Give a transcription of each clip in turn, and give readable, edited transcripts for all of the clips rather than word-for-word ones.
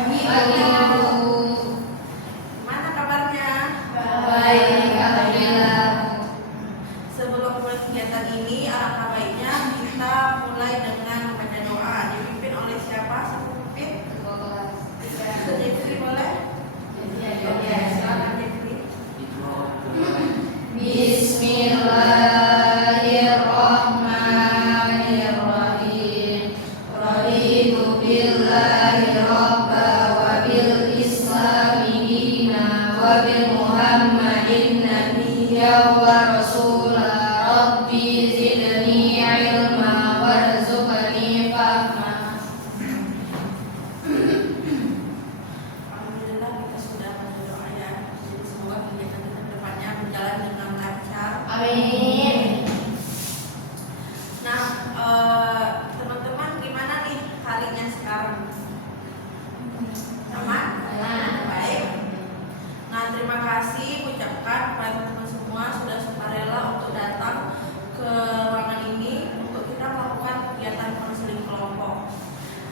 Pagi Bu. Mana kabarnya? Baik, alhamdulillah. Sebelum mulai kegiatan ini, alangkah baiknya kita mulai dengan membaca doa. Dipimpin oleh siapa? Siapa pimpin? Jeffrey boleh? Oke, silakan Jeffrey. Bismillahirrahmanirrahim. Raditu billahi rabba wa bil islami dina wa bi Muhammadin nabiyya wa rasula. Rabbi zidni ilma warzuqni fahma. Alhamdulillah kita sudah baca doa ya. Jadi semoga kegiatan kita ke depannya berjalan dengan lancar. Amin. Nah, teman-teman gimana nih harinya sekarang? Aman? Baik. Nah, terima kasih ucapkan kepada teman-teman semua sudah sukarela untuk datang ke ruangan ini untuk kita melakukan kegiatan konseling kelompok.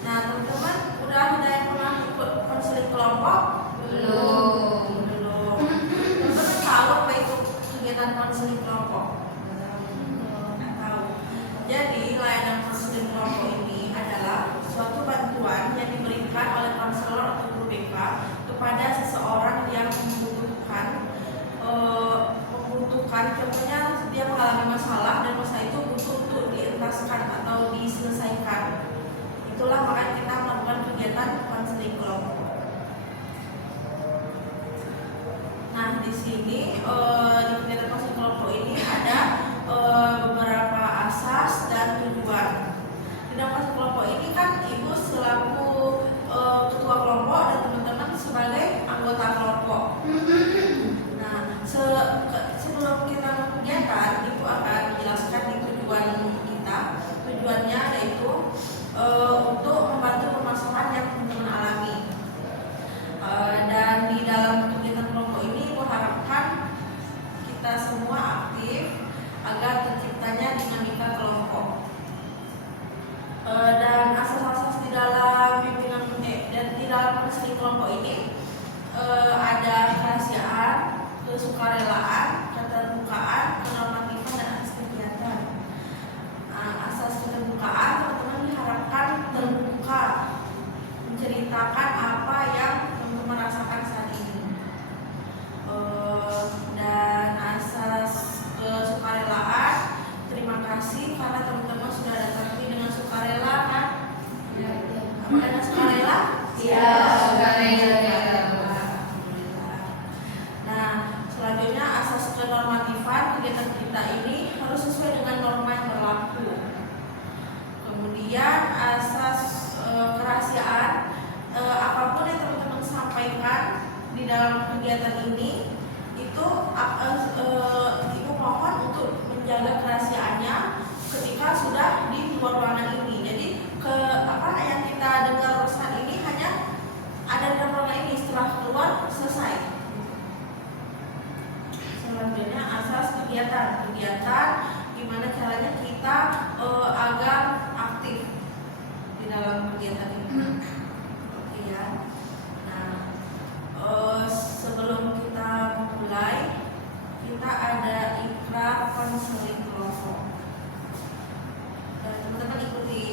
Nah, teman-teman udah ada yang pernah ikut konseling kelompok? Belum. Teman-teman tahu apa itu kegiatan konseling kelompok? Nggak tahu. Jadi layanan konseling kelompok ini adalah suatu bantuan yang diberikan oleh konselor atau guru BK kepada seseorang yang membutuhkan, contohnya dia mengalami masalah dan masalah itu butuh untuk dientaskan atau diselesaikan. Itulah makanya kita melakukan kegiatan konseling kelompok. Nah, di sini di kegiatan konseling kelompok ini ada beberapa asas dan tujuan. Di dalam konseling kelompok ini kan ibu selaku ketua kelompok dan teman-teman sebagai anggota kelompok. Nah, sebelum kita kegiatan, ibu akan menjelaskan nih tujuan kita. Tujuannya yaitu untuk membantu permasalahan yang teman-teman alami. Dan di dalam kegiatan kelompok ini ibu harapkan kita semua aktif agar terciptanya dinamika kelompok. Dan asas-asas di dalam pimpinan dan di dalam konseling kelompok ini ada kerahasiaan, kesukarelaan, keterbukaan, kenormatifan, dan asas kegiatan. Asas keterbukaan, teman-teman diharapkan terbuka menceritakan apa yang teman-teman rasakan saat ini. Dan asas kesukarelaan, terima kasih karena teman-teman sudah datang ini dengan sukarela kan? Apakah dengan sukarela? Ya, sukarela. Nah, selanjutnya asas kenormatifan, kegiatan kita ini harus sesuai dengan norma yang berlaku. Kemudian asas kerahasiaan, apapun yang teman-teman sampaikan di dalam kegiatan ini itu ibu mohon untuk menjaga kerahasiaannya ketika sudah di luar ruangan ini. Jadi apa yang kita dengar saat ini hanya ada di dalam ruangan ini, setelah keluar selesai. Selanjutnya asas kegiatan gimana caranya kita agar aktif di dalam kegiatan ini. Oke ya. Nah, sebelum kita mulai, kita ada ikrar konseling kelompok. Teman-teman ikuti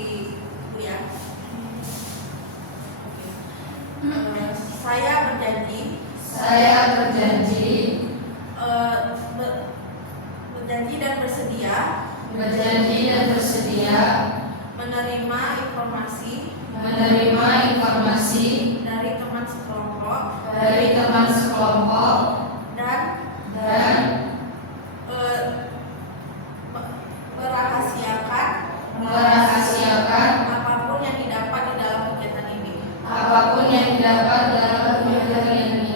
dulu ya. Oke. Saya berjanji berjanji dan bersedia menerima informasi dari teman sekelompok dan merahasiakan apapun yang didapat di dalam kegiatan ini.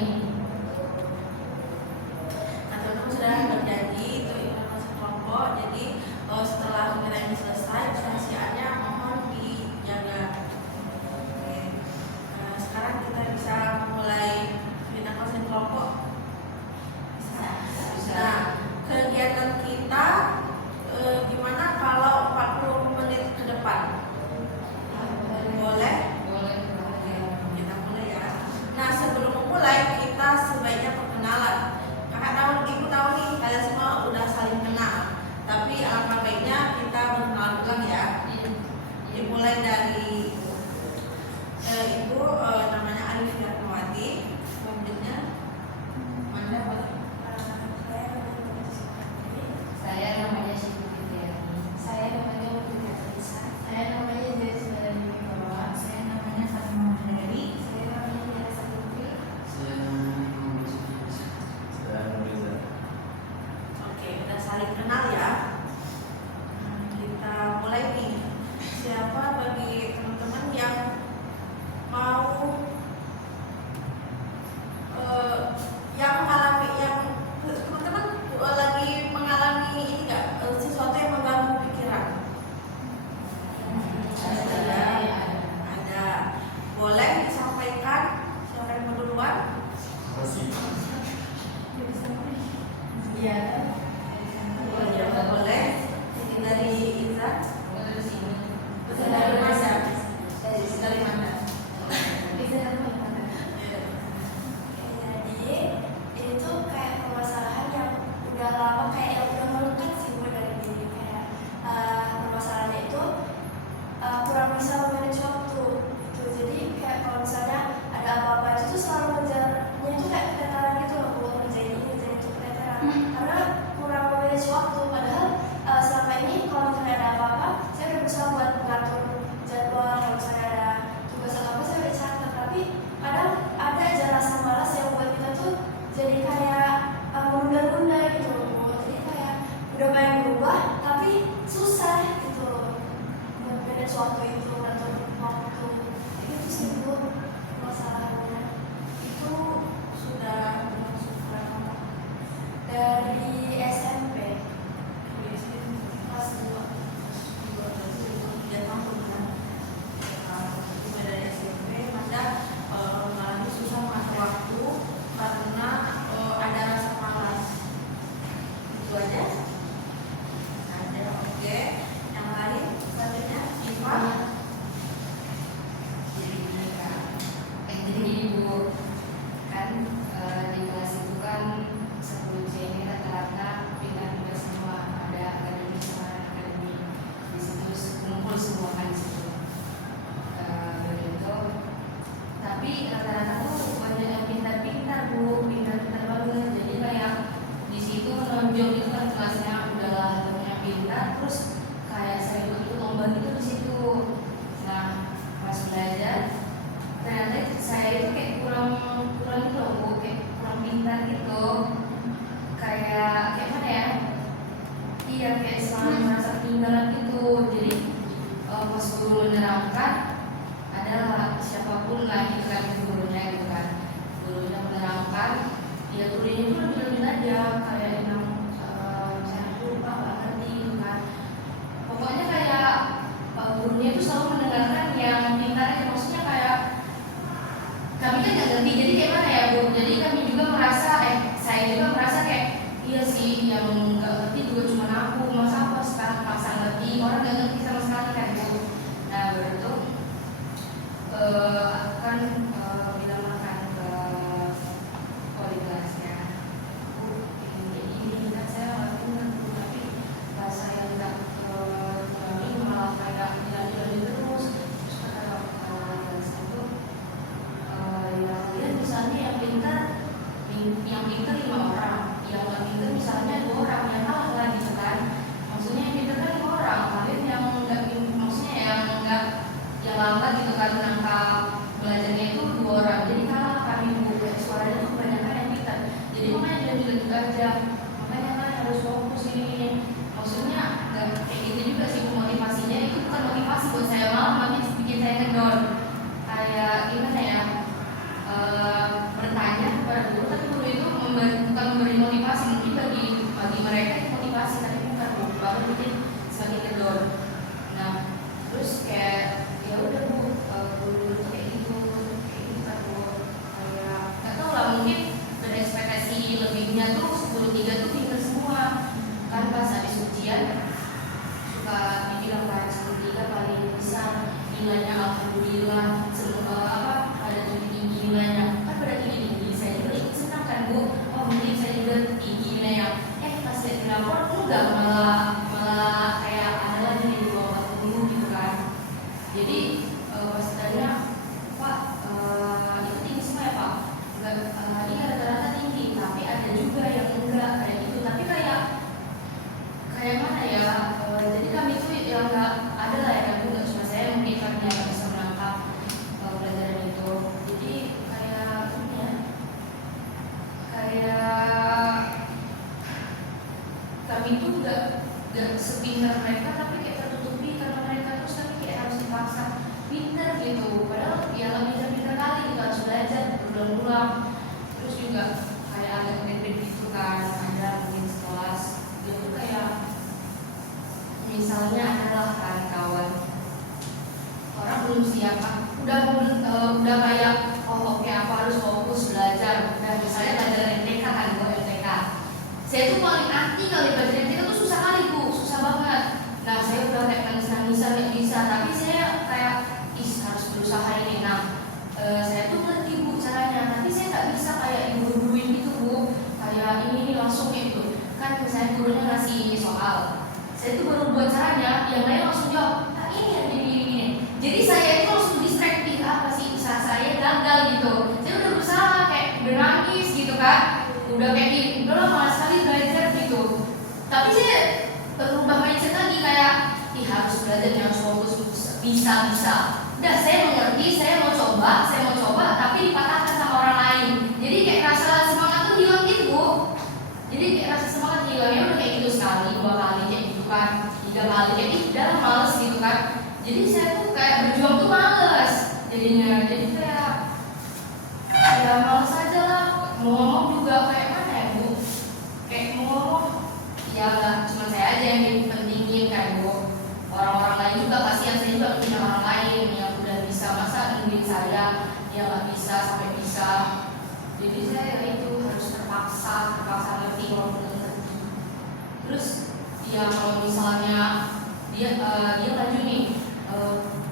Nah, teman-teman sudah berjanji itu informasi kelompok. Jadi setelah kegiatan ini selesai, kerahasiaannya mohon dijaga. Oke. duluan? Iya. Boleh. Ini dari Iza. Dari sini. Dari mana? Dari mana? Jadi itu kayak permasalahan yang udah lama, kayak yang udah melekat sih Bu dari diri. Kayak permasalahannya itu kurang bisa memanage waktu gitu. Jadi kayak kalau misalnya ada apa-apa itu tuh selalu ngejarnya itu kayak keteteran gitu loh Bu, ngerjain ini ngerjain itu keteteran karena kurang memanage waktu. Padahal selama ini kalau misalnya ada apa-apa saya udah berusaha buat ngatur jadwal, kalau misalnya ada tugas atau apa saya udah catat, tapi kadang ada aja rasa malas yang buat kita tuh jadi kayak menunda-nunda gitu loh Bu. Jadi kayak udah pengen berubah tapi susah gitu loh buat manage waktu itu, ngatur waktu itu sih Bu masalahnya. Itu sudah masuk berapa? Dari SMP Kelas 2. Dia tahun kan. Juga dari SMP Manda mengalami susah mengatur waktu karena ada rasa malas. Itu aja. Ada, oke. Yang lain selanjutnya Ivan. Jadi gini Kak. Jadi gini Bu, kan di kelas itu kan 10 C ini rata-rata pindah-pindah semua, ada akademik sama akademik di situ kumpul semua kan di situ. Begitu. Tapi rata-rata tuh banyak yang pintar-pintar Bu, pintar-pintar banget. Jadi kayak di situ menonjol itu kan kelasnya udahlah yang pintar, terus kayak saya ikut lomba gitu di situ. Nah pas belajar ternyata saya itu kayak kurang gitu loh Bu, kayak kurang pintar gitu, kayak mana ya, iya kayak selalu merasa ketinggalan gitu. Jadi pas guru menerangkan, adalah siapapun lah gitu kan, gurunya gitu kan, gurunya menerangkan ya gurunya itu lebih aja kayak yang saya lupa banget gitu kan, pokoknya kayak gurunya itu selalu mendengarkan yang pintar aja, maksudnya kayak kami kan nggak ngerti, jadi kayak mana ya Bu, jadi kami juga merasa saya juga merasa kayak iya sih yang nggak ngerti juga cuma aku, masa aku sekarang maksa ngerti, orang nggak ngerti sama sekali kan Bu. Nah begitu kan bilang makan ke wali kelasnya, Bu ini kan saya lakukan tapi pas saya nggak kami malah kayak bilang terus kata wali kelasnya itu ya kalian misalnya yang pintar 5 orang, yang nggak pintar misalnya 2 orang, yang kalah lah gitu kan, maksudnya yang pintar kan 5 orang, kalian yang nggak maksudnya yang nggak, yang lambat gitu kan menangkap belajarnya itu 2 orang, jadi kalah kami Bu, suaranya tuh kebanyakan yang pintar, jadi makanya dia juga aja, makanya kan harus fokus ini, maksudnya nggak kayak gitu juga sih motivasinya, itu bukan motivasi buat saya, malah bikin saya ngedon, kayak gimana ya, bertanya kepada guru, tapi guru itu bukan memberi motivasi, mungkin bagi mereka itu motivasi, tapi bukan Bu, baru bikin semakin ngedon. Nah terus kayak ya udah Bu, guru itu kayak gitu kan Bu, kayak nggak tahu lah, mungkin berekspektasi lebihnya tuh 10-3 tuh pintar semua kan, pas habis ujian suka dibilang kan 10-3 paling bisa nilainya alhamdulillah, semua ada tinggi nilainya kan, pada tinggi saya juga ikut senang kan Bu, oh mungkin saya juga tinggi nilainya, pas saya dilapor enggak, malah kayak ada lagi di bawah tunggu gitu kan. Jadi pas tanya Pak itu tinggi semua ya Pak, enggak, iya rata-rata tinggi, tapi ada juga yang enggak kayak gitu, tapi kayak mana ya, jadi kami tuh yang enggak ada lah ya kan Bu, nggak cuma saya, mungkin kami yang bisa menangkap pelajaran itu, jadi kayak ini ya, kayak kami tuh nggak sepintar mereka, tapi kayak tertutupi karena mereka terus, tapi kayak harus dipaksa pintar gitu, padahal ya lebih pintar kali gitu, harus belajar berulang-ulang, terus juga kayak agak gede gitu kan, ada mungkin sekelas gitu, kayak misalnya adalah kan kawan orang belum siap, udah kayak oh oke aku harus fokus ngasih soal, saya tuh baru buat caranya, yang lain langsung jawab, ah ini yang gini. Jadi saya itu langsung distract, apa sih usaha saya gagal gitu. Saya udah berusaha kayak udah nangis gitu kan, udah kayak udah lama sekali belajar gitu. Tapi saya berubah mindset lagi kayak, harus belajar yang fokus bisa. Udah saya mengerti, saya mau coba, tapi dipatahkan sama orang lain. Jadi kayak rasa semangat tuh hilang gitu Bu. Jadi kayak rasa semangat hilangnya udah kayak gitu sekali, 2 kali kayak gitu kan, 3 kali kayak udah males gitu kan. Jadi saya tuh kayak berjuang tuh males jadinya. Jadi kayak ya males aja lah. Mau ngomong juga kayak mana ya Bu? Kayak mau ngomong ya nggak cuma saya aja yang dipentingin kan Bu. Orang-orang lain juga kasihan, saya juga punya orang lain yang udah bisa, masa nungguin saya yang nggak bisa sampai bisa. Jadi saya itu harus terpaksa ngerti walaupun nggak ngerti. Terus ya kalau misalnya dia laju nih,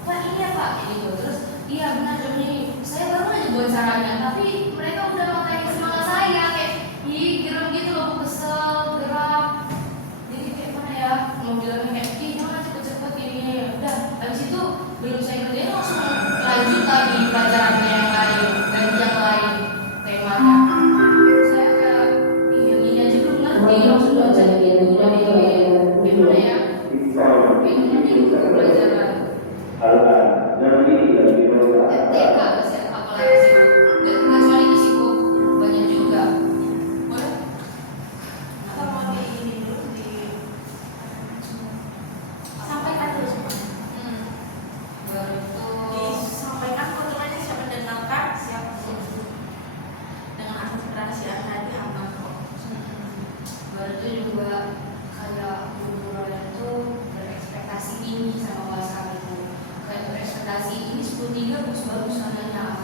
Pak ini ya Pak gitu. Terus iya benar jam ini, saya baru aja buat caranya, tapi mereka udah matahin semangat saya kayak geram gitu loh, kesel, geram. Jadi kayak mana ya, mau bilangnya kayak jangan cepet-cepet gini. Udah habis itu belum saya kerjain langsung lanjut lagi pelajarannya yang lain, ganti yang lain temanya. Saya kayak ini aja belum ngerti, langsung baca gimana ya, gimana pelajaran TK sih, apalagi sih nggak cuma itu sih Bu, banyak juga. Boleh? Atau mau di ini dulu Sampaikan dulu semua. Baru itu disampaikan keuntungannya, siap mendengarkan, siap dengan asas kerahasiaan tadi aman kok. baru itu juga kayak guru-guru itu berekspektasi tinggi sama bahasa itu, kayak berekspektasi ini 10-3 bagus adanya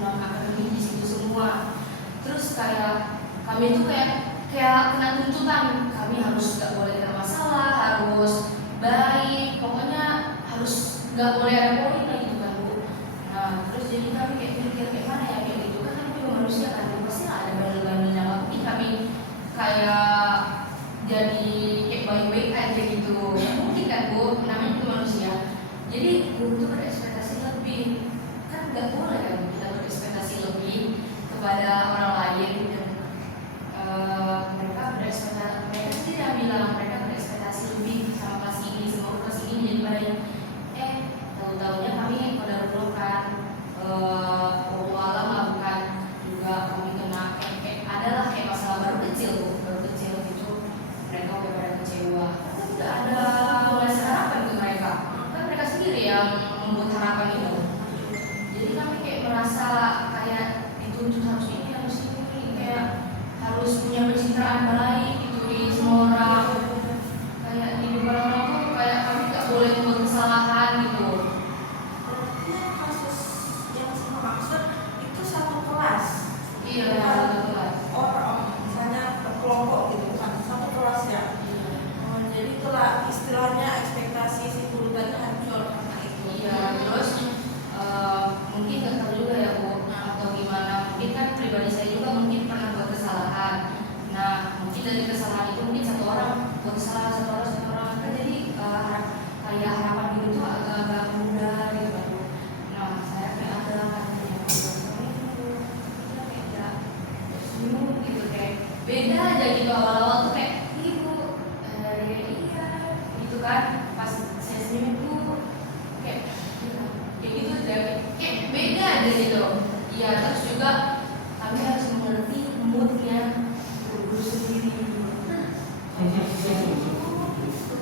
akademik di situ semua. Terus kayak kami itu kayak kena tuntutan, kami harus nggak boleh ada masalah, harus baik, pokoknya harus nggak boleh ada poin lah gitu kan Bu. Nah terus jadi kami kayak mikir kayak mana ya kayak gitu kan, kami juga manusia kan, pasti ada bandel-bandelnya, tapi kami kayak jadi kayak baik-baik aja gitu, mungkin kan Bu, namanya juga manusia. Jadi guru tuh berekspektasi lebih, kan nggak boleh kan kita berekspektasi lebih kepada orang lain. Dan mereka sendiri yang bilang mereka berekspektasi lebih sama kelas ini, semoga kelas ini menjadi baik. Tahu-tahunya kami kodarullah kan, alam lah bukan juga kami kena kayak adalah kayak masalah baru kecil gitu, mereka udah pada kecewa. Tapi udah ada ngasih harapan ke mereka, kan mereka sendiri yang membuat harapan itu. Jadi kami kayak merasa kayak dituntut harus ini kayak harus punya pencitraan baik gitu di semua orang, kayak di depan orang tuh kayak kami nggak boleh membuat kesalahan gitu. Berarti kasus yang saya maksud itu satu kelas. Iya, betul. Orang misalnya berkelompok gitu, bukan satu kelas ya. Jadi itulah istilahnya ekspektasi si guru tadi hancur karena itu. Iya, terus mungkin nggak tahu juga ya Bu, atau gimana. Mungkin kan pribadi saya juga mungkin pernah buat kesalahan. Nah, mungkin dari kesalahan itu mungkin satu orang buat kesalahan, satu orang kan jadi kayak harapan dulu tuh agak mudah gitu kan Bu. Nah, saya kayak ada katanya gitu kayak beda aja gitu, awal-awal tuh kayak ibu iya gitu kan, pas saya senyum tuh kayak gitu kayak beda aja gitu. Iya, terus juga kami harus mengerti moodnya guru sendiri.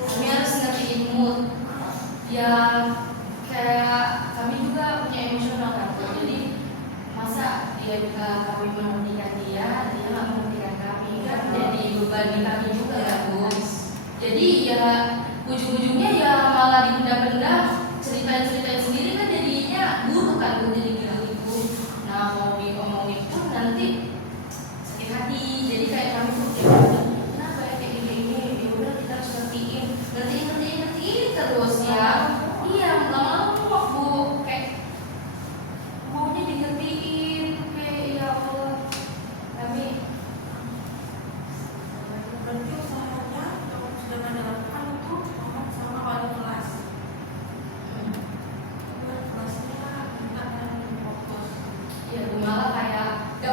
Kami harus ngertiin mood ya, kayak kami juga punya emosional kan, jadi masa kami mengertikan dia nggak mengertikan kami kan, jadi beban di kami juga ya Bu. Jadi ya ujung-ujungnya ya malah dipendam-pendam, ceritain sendiri kan jadinya buruk kan Bu, jadi gitu. Nah mau diomongin pun nanti sakit hati, jadi kayak kami tuh kenapa ya kayak gini, ya udah kita harus ngertiin terus ya. Iya, lama-lama muak Bu, kayak maunya digertiin, kayak ya Allah. Kami Berarti usahanya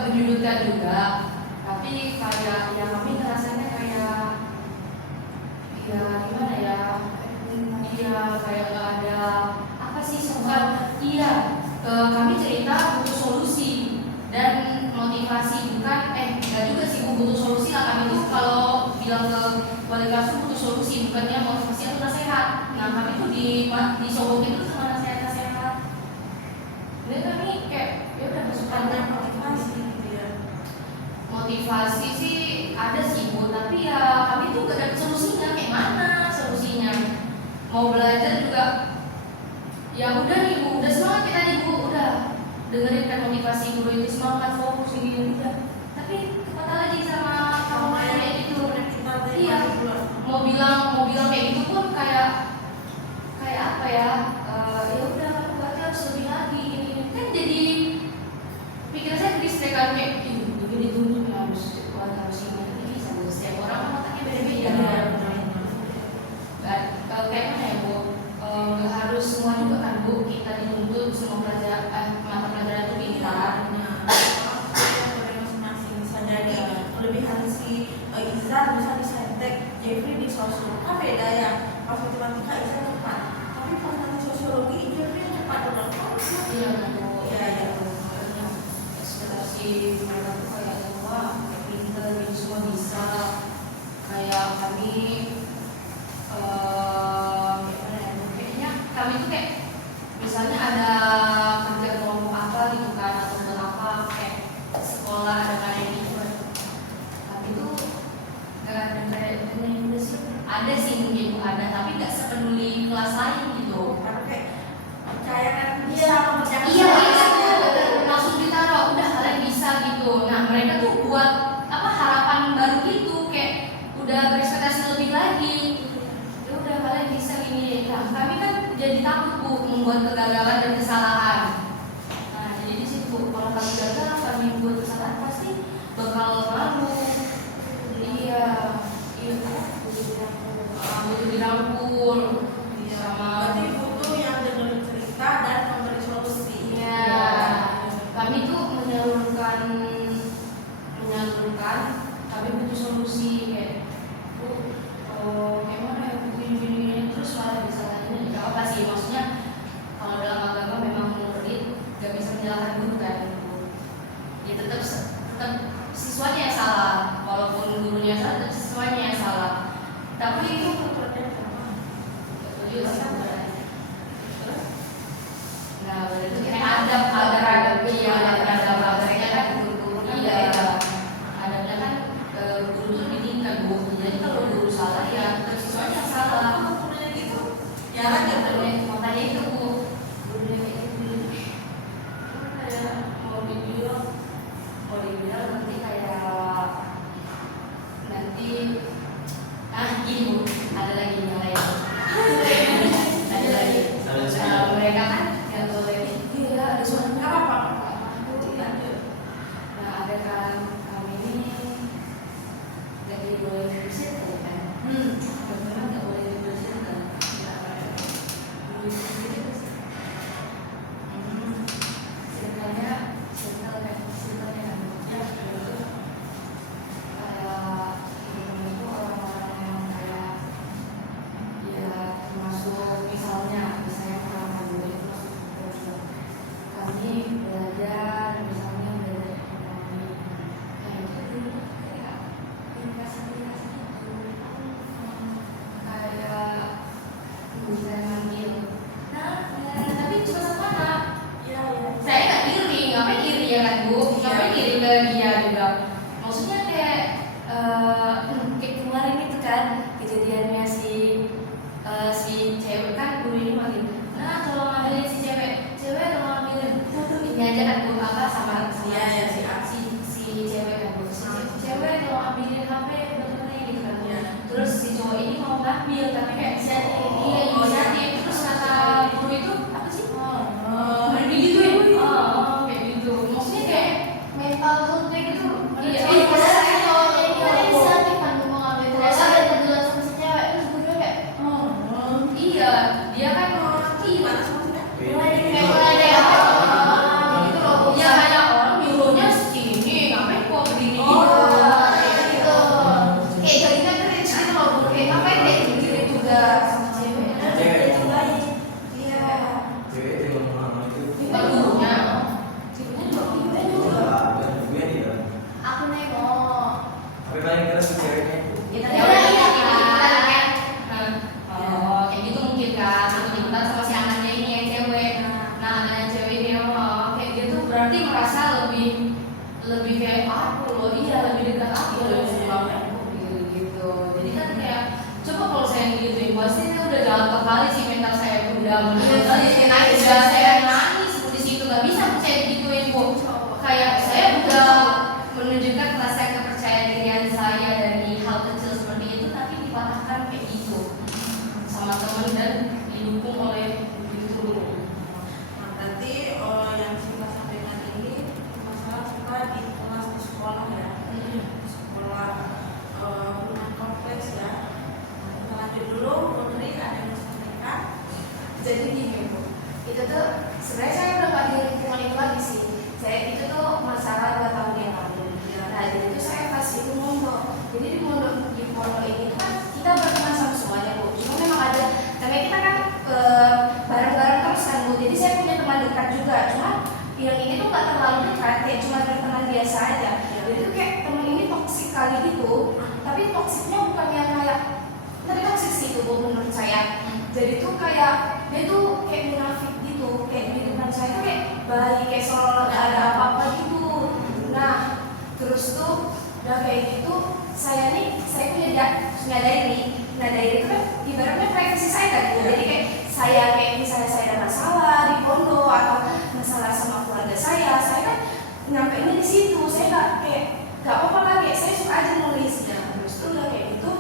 menyudutkan juga, tapi kayak ya kami ngerasanya kayak ya gimana ya, iya kayak nggak ada apa sih sobat, iya kami cerita butuh solusi dan motivasi, bukan nggak juga sih Bu, butuh solusi lah. Kami tuh kalau bilang ke wali kelas tuh butuh solusi, bukannya motivasi atau nasihat. Nah kami tuh disogokin tuh sama nasihat-nasihat. Jadi kami kayak ya udah masukan Karena motivasi gitu ya. motivasi sih ada sih Bu, tapi ya kami tuh gak dapet solusinya. Kayak mana solusinya? Mau belajar juga ya udah nih Bu, udah semangat kita nih Bu, udah dengerin kan motivasi guru itu, semangat fokus ini udah. Tapi kata lagi sama kamu kayak gitu, iya mau bilang kayak gitu pun kayak apa ya, ya udah kamu berarti harus lebih lagi ini kan, jadi pikiran saya distract kan kayak begini dulu harus ini bisa setiap orang kan otaknya beda-beda. Kalau kayak mana ya Bu, nggak harus semua juga kan Bu kita dituntut semua mata pelajaran itu pintar. Masing-masing bisa jadi kelebihan si Izan bisa disentek Jeffrey di sosial, kan beda ya. Pas matematika Izan cepat, tapi pas nanti sosiologi Jeffrey cepat orang. Iya kan Bu, Iya. makanya ekspektasi mereka tuh kayak wah kayak pintar gitu semua bisa. Kayak kami gimana ya, kayaknya kami tuh kayak misalnya ada kerja kelompok apa gitu kan, atau apa kayak sekolah ada kayak gitu kan, tapi tuh nggak ada kayak gitu sih. Ada sih mungkin Bu, ada, tapi nggak sepeduli kelas lain gitu. Karena kayak percaya kan bisa mempercayai. Iya langsung ditaruh udah kalian bisa gitu. Nah mereka tuh buat apa harapan baru gitu, kayak udah berekspektasi lebih lagi. Ya udah kalian bisa gini. Nah kami kan jadi takut Bu membuat kegagalan dan kesalahan. Nah jadi di situ Bu, kalau kami gagal kami buat kesalahan pasti bakal malu. Iya butuh dirangkul sama. Berarti butuh yang dengerin cerita dan memberi solusi. Ya, kami tuh menyalurkan, tapi butuh solusi kayak Bu, kayak mana ya begini terus malah disalahin. Gak apa sih, maksudnya kalau dalam agama memang murid gak bisa menyalahkan guru kan. Ya tetap siswanya yang salah, walaupun gurunya salah tetap siswanya yang salah. Tapi itu betul sih. Nah, berarti kayak adab iya, adab kan guru iya. Adabnya kan guru tuh didikan Bu. Jadi kalau guru salah ya tetap siswanya yang salah. Gurunya gitu. Ya kan makanya itu Bu. Gurunya kayak gitu. Kayak mau dibilang nanti kayak gini Bu, ada lagi yang lain. Ada lagi. Mereka kan nggak boleh iya ada suara apa? Nah ada kan kami ini lagi boleh bersih kan? Memang nggak boleh bersih kan? Ceritanya ya itu orang-orang yang kayak ya termasuk misalnya pengalaman dulu itu masuk kami belajar misalnya belajar ekonomi, nah itu dulu kayak dikasih gitu kayak bisa ngambil tapi cuma sama anak. Saya nggak iri, ngapain iri ya kan Bu? Ngapain iri ke dia juga? Maksudnya kayak kayak kemarin itu kan kejadiannya si cewek kan guru ini manggil, nah tolong ambilin si cewek tolong ambilin ini aja kan Bu, apa sama Iya, si cewek kan Bu, si cewek tolong ambilin HP bener-bener gitu kan Bu. Terus si cowok ini mau ngambil tapi kayak inisiatif terus kata guru itu apa sih? Kayak gitu. Maksudnya kayak mental health kayak gitu. Iya. Iya, dia kan Gimana maksudnya? mulai dari kayak gitu loh. Ya kayak orang nyuruhnya segini, ngerasa lebih kayak aku loh, iya lebih dekat aku loh gitu. Jadi kan kayak coba kalau saya gituin pasti itu udah jatuh kali sih mental saya udah nangis, saya nangis di situ nggak bisa saya digituin bu. Kayak saya udah menunjukkan rasa kepercayaan dirian saya dari hal kecil seperti itu, tapi dipatahkan kayak gitu sama teman dan didukung oleh guru. Nah, berarti yang kita sampaikan ini masalah kita di kelas di sekolah ya, sekolah rumah kompleks ya. Nah, kita lanjut dulu, Putri ada yang disampaikan. Jadi gini bu, itu tuh sebenarnya saya udah nggak di lingkungan itu lagi sih. Saya itu tuh masalah 2 tahun yang lalu. Nah jadi itu saya kasih itu mondok. Jadi di pondok ini tuh kan kita berteman sama semuanya bu. Cuma memang ada, karena kita kan bareng-bareng terus kan bu. Jadi saya punya teman dekat juga. Cuma yang ini tuh nggak terlalu dekat, kayak cuma teman biasa aja. Jadi tuh kayak teman ini toksik kali gitu. Tapi toksiknya bukan yang kayak, tapi toksik sih itu bu menurut saya. Jadi tuh kayak dia tuh kayak munafik gitu, kayak di depan saya tuh kayak baik, kayak seolah ada apa-apa gitu. Nah terus tuh udah kayak gitu, saya punya diary. Nah diary itu kan ibaratnya privasi saya kan. Jadi kayak saya kayak misalnya saya ada masalah di pondok atau masalah sama keluarga saya kan nyampeinnya di situ. Saya nggak apa-apa lah, kayak saya suka aja nulisnya. Terus tuh udah kayak gitu.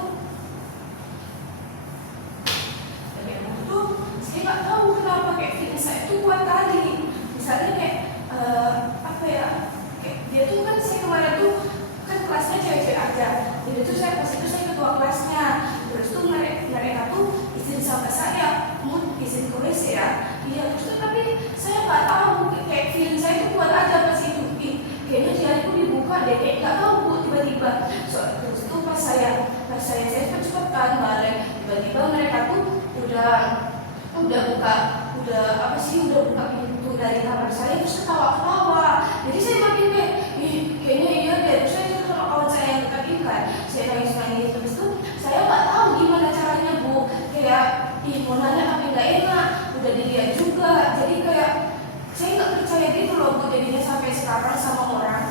Saya nggak tahu kenapa kayak feeling saya tuh kuat kali. Misalnya kayak apa ya, kayak dia tuh kan saya kemarin tuh kan kelasnya cewek-cewek aja. Jadi tuh saya pas itu saya ketua kelasnya. Terus tuh mereka tuh izin sama saya, mau izin ke WC ya. Iya terus tuh tapi saya nggak tahu, kayak feeling saya tuh kuat aja pas itu. Kayaknya jariku dibuka deh, kayak nggak tahu bu tiba-tiba. Terus tuh pas saya cepet-cepetan balik, tiba-tiba mereka tuh udah buka pintu dari kamar saya, terus ketawa-ketawa. Jadi saya makin kayak, kayaknya iya deh. Terus saya juga sama kawan saya yang dekat ini kan, saya nangis-nangis. Terus tuh saya nggak tahu gimana caranya bu, kayak mau nanya tapi nggak enak, udah dilihat juga. Jadi kayak saya nggak percaya gitu loh bu, jadinya sampai sekarang sama orang.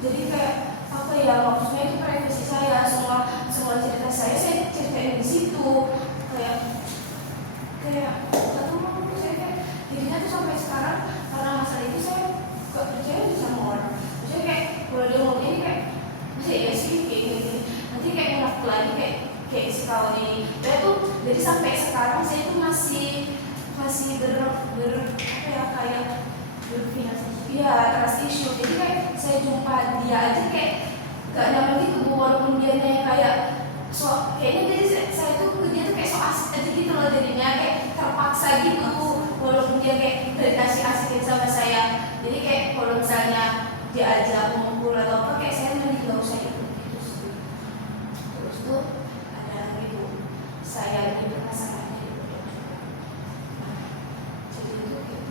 Jadi kayak apa ya, maksudnya itu privasi saya, semua cerita saya ceritain di situ. Kayak satu waktu saya kayak dirinya tuh sampai sekarang karena masalah itu saya gak percaya sama orang. Maksudnya kayak kalau dia ngomong ini kayak masa ya sih kayak gini, nanti kayak ngaku lagi kayak si kawan ini. Saya tuh jadi sampai sekarang saya tuh masih trust issue. Jadi kayak saya jumpa dia aja kayak gak nyaman gitu bu, walaupun dia kayak kayaknya jadi saya tuh ke dia tuh kayak so asik aja gitu loh, jadinya kayak terpaksa gitu walaupun dia kayak asik-asikin sama saya. Jadi kayak kalau misalnya dia ajak ngumpul atau apa, kayak saya mending gak usah ikut gitu sih. Terus tuh ada gitu saya gitu pasangannya gitu. Nah, jadi itu kayak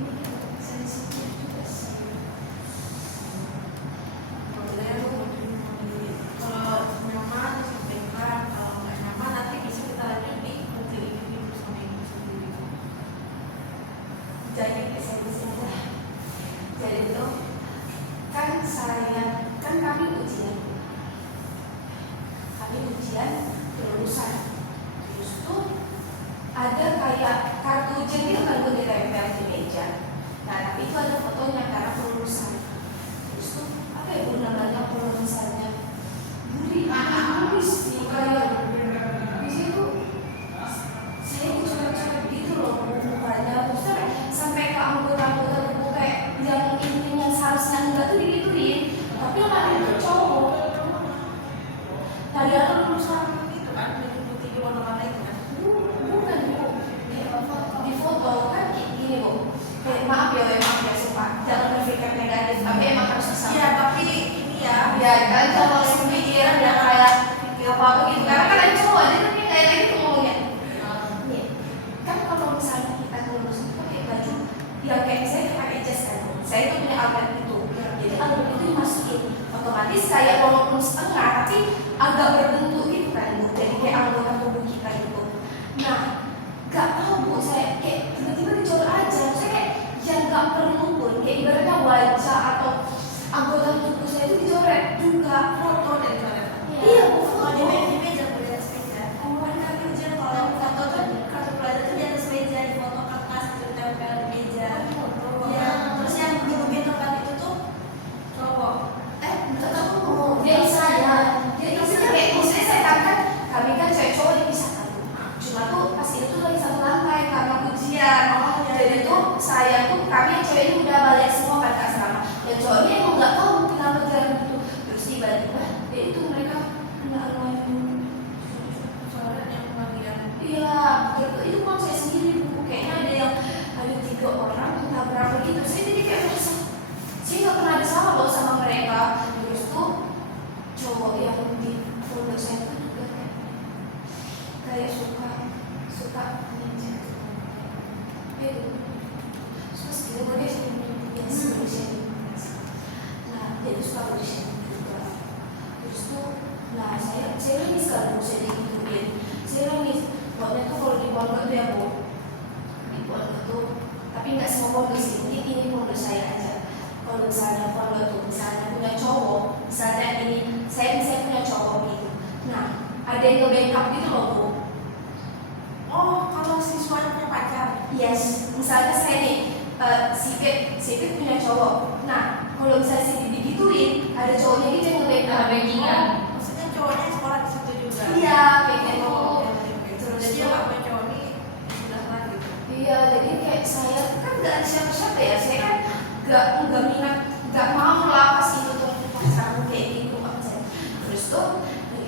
ini sensitif juga sih. Kalau nyaman disampaikan, kalau nggak nyaman nanti bisa kita lanjut nih untuk ibu sama ibu sendiri. Jadi itu kan kami ujian kelulusan. Terus tuh ada kayak kartu ujian gitu kan gue ditempel di meja. Nah tapi itu ada fotonya karena kelulusan. Terus tuh apa ya bu namanya kalau misalnya nulis di kayak di situ saya coret-coret gitu loh mukanya. Terus sampai ke anggota buku kayak yang intinya seharusnya enggak tuh digituin, tapi yang ada itu cowok. Tadi aku lulusan Itu kan putih di warna-warna itu kan. bukan bu, di foto kan kayak gini bu. Kayak maaf ya sumpah, jangan berpikir negatif, tapi emang harus bisa. Iya tapi ini ya. Ya kan kalau pikiran udah kayak apa gitu, karena kan ada cowok aja kan kayak gitu ngomongnya. Nih, kan kalau misalnya kita lulus itu pakai baju yang kayak saya pakai jas kan, saya itu punya album itu. Jadi album itu dimasukin, otomatis kayak walaupun setengah tapi agak berbentuk gitu kan bu. Jadi kayak anggota tubuh kita gitu. Nah, gak tahu bu, saya kayak tiba-tiba dicoba aja. Saya kayak yang gak perlu pun, kayak ibaratnya mereka. Terus tuh cowok yang di pondok saya tuh juga kayak suka terus kita boleh nah dia tuh suka bersih juga. Terus tuh nah saya nangis kalau saya digituin, saya nangis. Pokoknya tuh kalau di pondok tuh ya Bu, di pondok tuh, tapi nggak semua pondok sih, mungkin ini pondok saya aja. Kalau misalnya pondok tuh misalnya punya cowok, misalnya ini saya punya cowok gitu, nah ada yang nge-backup gitu loh Bu. Oh, kalau siswanya punya pacar. Yes, misalnya saya nih si Pit punya cowok. Nah, kalau misalnya si Bibi gituin, ada cowoknya gitu yang nge-backup. Backingan. Maksudnya cowoknya sekolah di situ juga. Iya, kayak gitu. Terus Terus dia nggak punya cowok ini sudah lah gitu. iya, jadi kayak saya kan nggak ada siapa-siapa ya. Saya kan nggak minat, nggak mau lah pas itu tuh pacaran kayak gitu kan saya. Terus tuh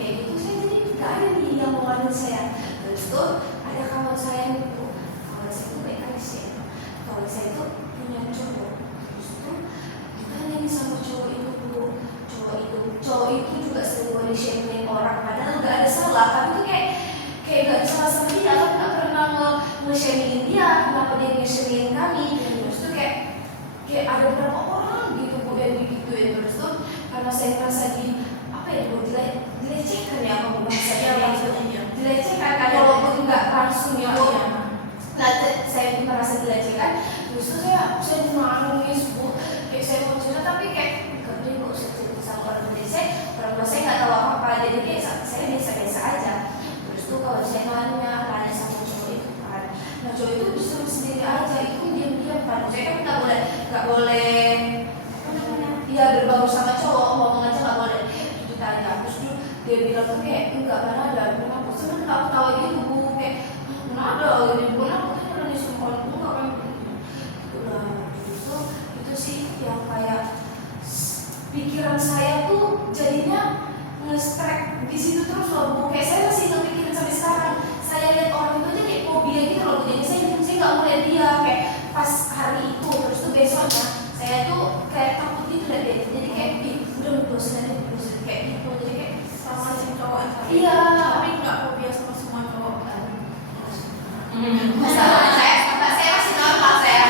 kayak gitu saya jadi nggak ada nih yang mau ngadu saya. Terus tuh ada kawan saya itu, kawan saya itu baik kali sih. Kawan saya itu punya cowok. Terus tuh ditanya nih sama cowok itu Bu, cowok itu juga sering body shaming orang, padahal nggak ada salah, tapi tuh kayak nggak ada salah sama dia, kan nggak pernah nge-shaming dia, kenapa dia nge-shaming kami? Terus tuh kayak ada beberapa orang gitu Bu yang digituin. Terus tuh karena saya merasa di apa ya Bu, dilecehkan ya apa bahasanya gitu, dilecehkan kan walaupun nggak langsung ya Bu. Nah, saya merasa dilecehkan, terus tuh saya nangis Bu, kayak saya mau cerita tapi kayak nggak usah cerita sama orang tua saya nggak tahu apa-apa, jadi kayak saya biasa-biasa aja. Terus tuh kalau saya nanya sama cowok itu kan, nah cowok itu disuruh sendiri aja, itu diam-diam kan. Saya kan nggak boleh apa namanya, ya berbaur sama cowok, ngomong aja nggak boleh. Terus ditanya, terus dia bilang tuh kayak enggak, mana ada, kenapa seneng ketawa gitu Bu, kayak mana ada, gitu, kenapa tuh pernah disuruh kalau enggak kan gitu lah. Itu sih yang kayak pikiran saya tuh jadinya nge-strike di situ terus loh Bu. Kayak saya masih ngepikirin sampai sekarang. Saya lihat orang itu jadi fobia gitu loh. Jadi saya nggak mau lihat dia kayak pas hari itu. Terus tuh besoknya saya tuh kayak takut gitu lihat dia. Jadi kayak udah bosan kayak gitu. Jadi kayak Sama si cowok itu. iya. Tapi nggak fobia sama semua cowok kan. Masalah saya masih normal saya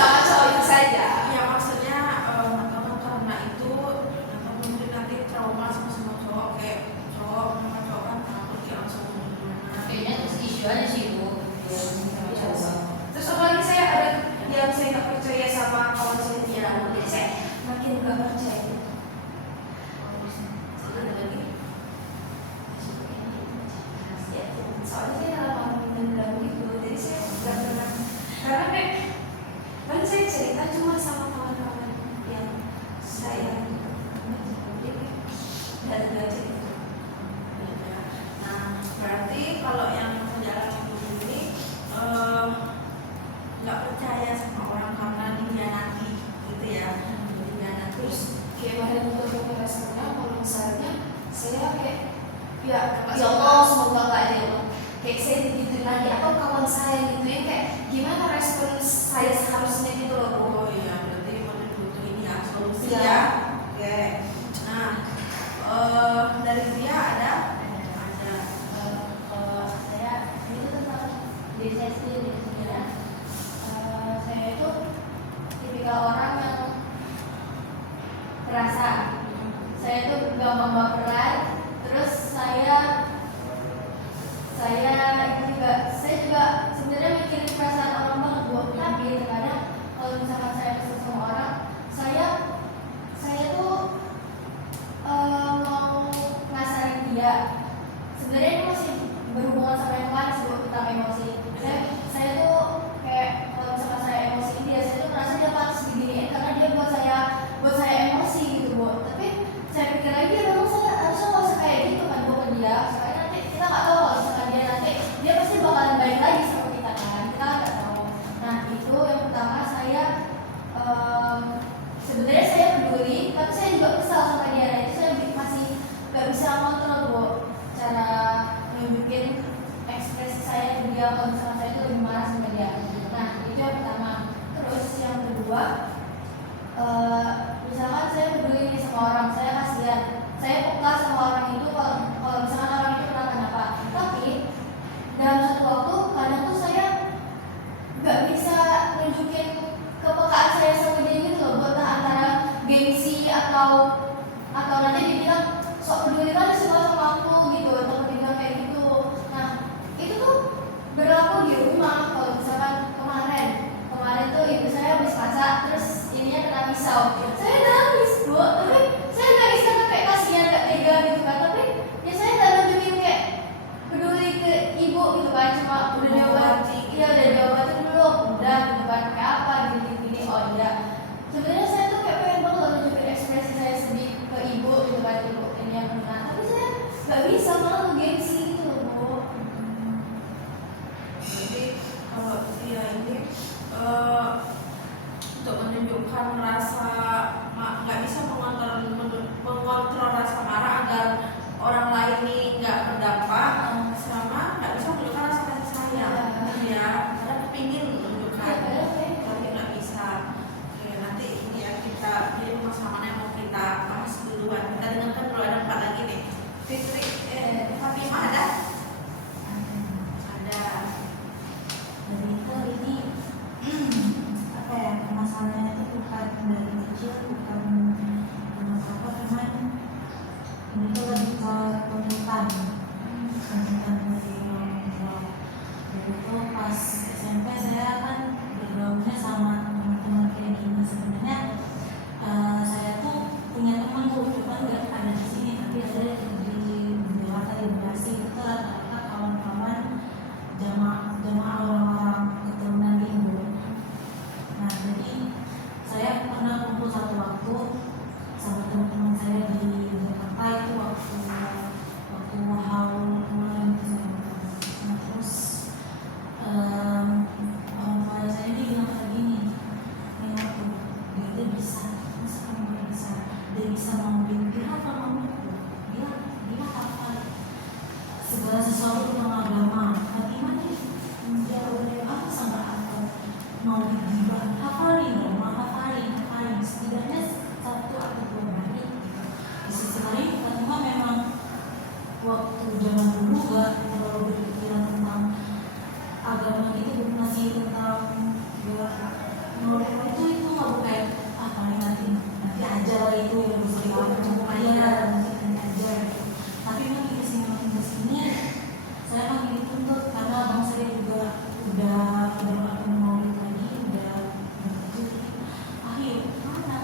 sama cowok itu saja. Ya maksudnya karena itu atau mungkin nanti trauma sama semua cowok, kayak cowok sama cowok kan takut dia langsung gimana. Kayaknya terus isu aja sih Bu. Terus apalagi saya ada yang saya nggak percaya sama kawan saya dia, jadi saya makin nggak percaya. Soalnya saya lama mendendam gitu, jadi saya nggak pernah, karena kayak kan saya cerita cuma sama kawan-kawan yang saya dari belajar itu. Nah, berarti kalau yang menjalani hidup ini nggak percaya sama orang karena dikhianati gitu ya. Dikhianati. Terus kayak pada beberapa sekarang kalau misalnya saya kayak ya Allah semoga nggak ada ya Allah, kayak saya digituin lagi atau kawan saya gituin, kayak gimana respon saya seharusnya gitu loh Bu. Oh iya, berarti butuh ini ya solusi Iya. ya. Oke. Nah, dari dia ada. Saya itu tentang diri saya sendiri sebenarnya. Saya itu tipikal orang yang terasa. Saya itu gampang baperan. Terus saya juga sebenarnya mikirin perasaan orang banget Bu. Tapi terkadang kalau misalkan saya kesel sama orang, saya tuh mau ngasarin dia. Sebenarnya ini masih berhubungan sama yang lain sebelum tentang emosi. Saya tuh kayak kalau misalkan saya emosi dia, saya tuh merasa dia pantas diginiin karena dia buat saya emosi gitu Bu. Tapi saya pikir lagi memang saya harusnya nggak usah kayak gitu kan Bu ke dia. Soalnya nanti kita nggak tahu kalau misalkan dia pasti bakalan balik lagi sama kita kan. Kita nggak tahu. Nah itu yang pertama saya sebenarnya sama orang itu kalau misalkan orang itu kenapa-napa. Tapi dalam satu waktu kadang tuh saya nggak bisa nunjukin kepekaan saya sama dia gitu loh, buat antara gengsi atau nanti dibilang sok peduli kali sih sama aku gitu, atau dibilang kayak gitu. Nah itu tuh berlaku di rumah. Kalau misalkan kemarin tuh ibu saya habis masak terus ininya kena pisau, saya nangis bu, tapi saya nangis karena kayak kasihan, gak tega gitu kan. Tapi ya saya nggak nunjukin kayak peduli ke ibu gitu kan, cuma udah diobati, iya udah diobatin belum, udah gitu kan, kayak apa gini oh iya. Sebenarnya saya tuh kayak pengen banget nunjukin ekspresi saya sedih ke ibu gitu kan, ibu ini yang kena, tapi saya nggak bisa, malah tuh gengsi gitu loh bu. Jadi kalau dia ini untuk menunjukkan rasa nggak bisa mengontrol rasa marah agar orang lain ini nggak berdampak, sama nggak bisa menunjukkan rasa kasih sayang ya, karena kepingin menunjukkan tapi nggak bisa. Oke, nanti ini ya kita di rumah sama yang mau kita bahas duluan. Kita dengarkan dulu, ada 4 lagi nih. Fitri, Fatimah ada? Jadi itu ini apa ya, masalahnya itu bukan dari kecil, bukan apa, cuman ini tuh lebih ke tuntutan dari orang tua. Jadi itu pas SMP saya kan bergaulnya sama teman-teman kayak gini. Sebenarnya saya tuh punya teman tuh, cuman nggak ada di sini, tapi ada di Jakarta, di Bekasi. Itu rata-rata kawan-kawan jamaah orang-orang keturunan Hindu. Nah jadi saya pernah kumpul satu waktu sama teman-teman saya di Jakarta, itu waktu haul mulai itu saya lupa. Nah terus orang tua saya ini bilang kayak gini, waktu dia bisa, masa kamu nggak bisa, dia bisa ngomongin, dia hafal ngomongin, dia hafal segala sesuatu tentang agama. Fatimah nih udah apa sama apa mau digibah, hafalin dong, hafalin setidaknya 1 atau 2 hari. Di sisi lain Fatimah memang waktu zaman dulu gak terlalu berpikiran tentang agama gitu, masih tentang menurut itu nggak kayak paling nanti aja lah, itu yang bisa dilakukan nanti aja. Tapi makin kesini saya makin dituntut, karena abang saya juga udah melakukan maulid lagi, udah ayo mana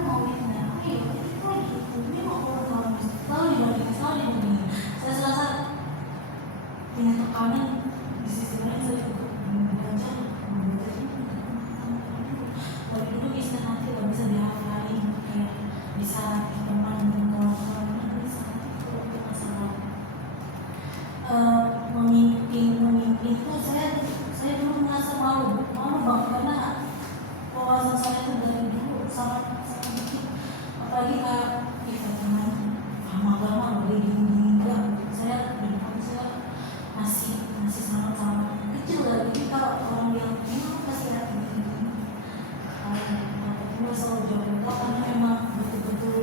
maulidnya, ayo itu lagi, ini mau tahun selalu dibanding. Saya serasa punya tekanan. Di sisi lain saya juga belajar ini, tapi dulu bisa nanti nggak bisa dihafalin, kayak bisa teman dengan orang bisa itu masalah. Memimpin itu saya dulu merasa malu banget, karena wawasan saya itu dari dulu sangat sedikit, apalagi kayak kita teman agama boleh gini enggak. Saya di depan saya masih sangat kecil lah. Jadi kalau orang yang ini pasti hati gini, aku selalu jawab itu karena memang betul-betul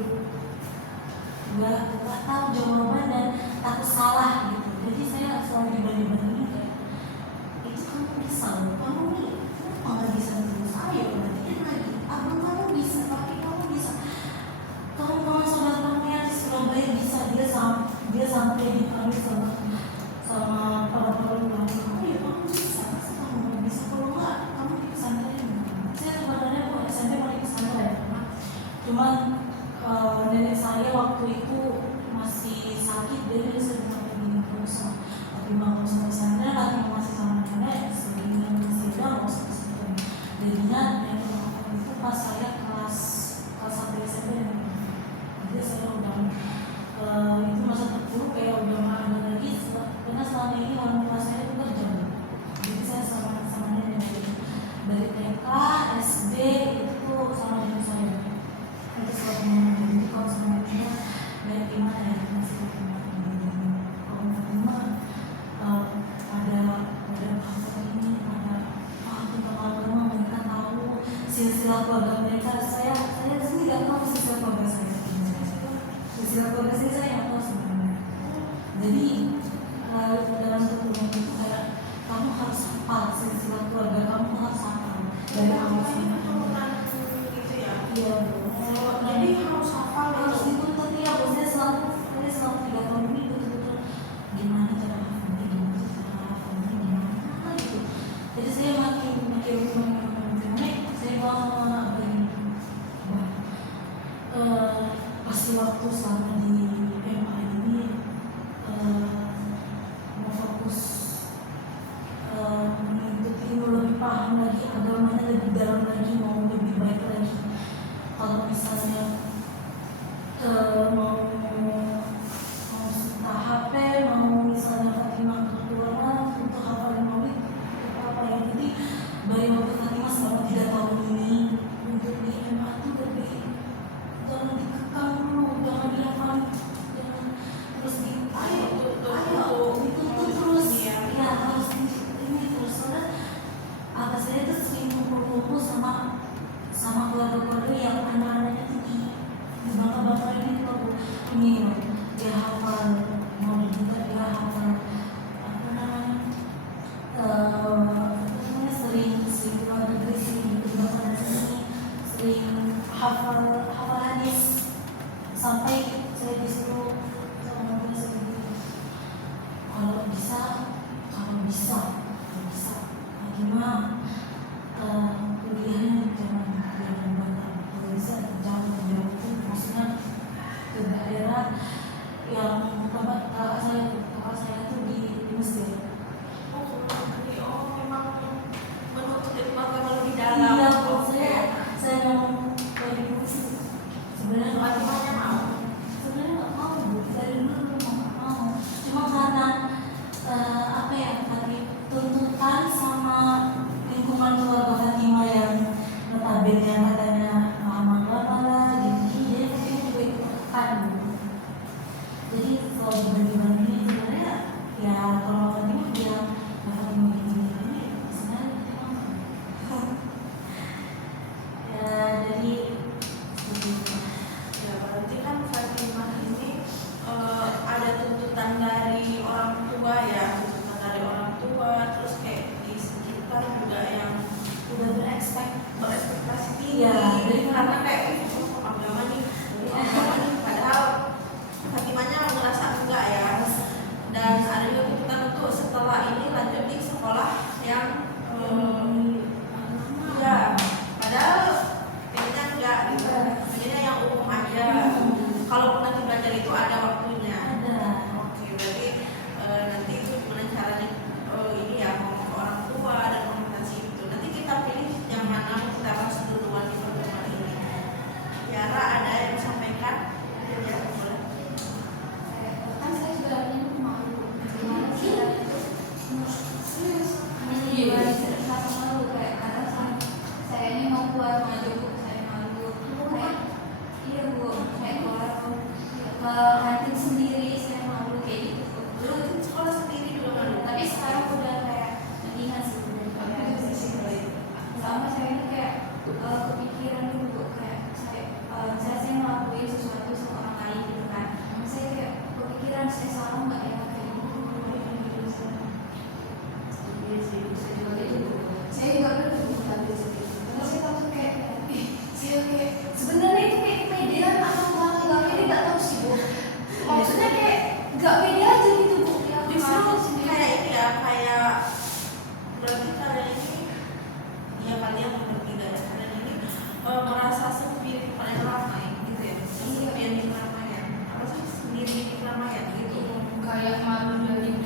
nggak tahu jawaban dan takut salah gitu. Jadi saya selalu dibanding-bandingin kayak, itu kamu bisa loh, kamu nih kenapa nggak bisa terus, ayo perhatiin lagi, abang kamu bisa, tapi kamu bisa, kamu mau saudara kamu yang di Surabaya bisa, dia sampai dipanggil sama para ulama, ayo kamu bisa, masa kamu nggak bisa, kalau nggak kamu di pesantren. Saya sebenarnya mau SMP mau di pesantren, cuman nenek saya waktu itu masih sakit, dia sering sampai gini terus, tapi mau sampai pesantren lagi masih sama nenek, sering masih bilang mau sampai pesantren. Jadinya yang waktu itu pas saya kelas 1 SMP, jadi saya udah itu masa terpuruk, kayak udah nggak ada lagi, karena selama ini orang tua saya itu kerja. Jadi saya sama nenek dari TK, SD itu sama nenek saya. Itu selalu ngomong, jadi kalau sama dia dari gimana ya, masih kalau Fatimah ada apa ini, ada tentang agama, mereka tahu silsilah keluarga mereka kasih waktu selama di MA ini mau fokus menuntut ilmu, lebih paham lagi agamanya, lebih dalam lagi, mau lebih baik lagi. Kalau misalnya mau minta HP, mau misalnya Fatimah keluar untuk hafalin maulid apa ya, jadi dari waktu Fatimah selama 3 tahun ini untuk di MA itu lebih jangan dikekang dulu, jangan dihafal, jangan terus dituntut terus, ya harus ini terus. Soalnya abah saya tuh sering kumpul-kumpul sama keluarga-keluarga yang anak-anaknya tinggi di bangka-bangka ini, kalau ini dia hafal mau juga, dia hafal apa namanya sering keluar negeri, sering di bangka dan sini, sering hafal hadis, sampai saya disuruh sama orang saya gitu, kalau bisa gimana kuliahnya jangan banyak, kalau bisa jangan jauh, maksudnya ke daerah yang tempat kakak saya tuh di Mesir. Memang menuntut ilmu agama lebih dalam. Iya, kalau saya mau dari Mesir sebenarnya Fatimahnya mau. sebenarnya nggak mau Bu, dari dulu nggak mau, cuma karena apa ya tadi, tuntutan sama lingkungan keluarga Fatimah yang notabene katanya malah jadi saya juga ikutan. Jadi kalau dibanding-bandingin sebenarnya ya kalau Fatimah bilang Fatimah ini sebenarnya kita mau ya, jadi seperti itu. Ya, berarti kan Fatimah ini ada tuntutan dari orang tua ya, tuntutan dari orang tua, terus kayak di sekitar juga yang udah berekspektasi tinggi. Iya, dari karena kayak agama nih, padahal Fatimahnya merasa enggak ya. Dan ada juga tuntutan untuk setelah ini lanjut di sekolah yang ya, padahal pengennya enggak gitu, pengennya yang umum aja. Kalaupun nanti belajar itu ada waktunya. Ada. Oke, berarti nanti itu gimana caranya ini ya, ngomong ke orang tua dan komunikasi itu. Nanti kita pilih yang mana kita bahas duluan di pertemuan ini. Tiara ada yang disampaikan? Ya, boleh. Kan saya juga ini malu, gimana sih itu serius gimana cerita sama lu, kayak karena saya ini mau keluar maju Bu, saya malu kayak iya Bu, kayak keluar ke kantin sendiri saya malu kayak gitu Bu. Dulu kan sekolah sendiri dulu kan. Tapi sekarang udah kayak mendingan sih Bu, kayak sama saya ini kayak kepikiran gitu Bu, kayak saya ngelakuin sesuatu sama orang lain gitu kan, saya kayak kepikiran saya salah nggak ya kayak gitu. Iya sih, bisa juga kayak gitu. Saya juga pernah tapi sedih. Karena saya takut kayak, saya kayak sebenarnya itu kayak kepedean atau nggak pede nggak tahu sih Bu. Maksudnya kayak nggak pede aja gitu Bu. Ya, Justru kayak ini ya, kayak berarti kalian ini ya kalian berbeda ya, kalian ini merasa sepi di keramaian gitu ya, kesepian di keramaian, apa sih, sendiri di keramaian gitu. Kayak malu dari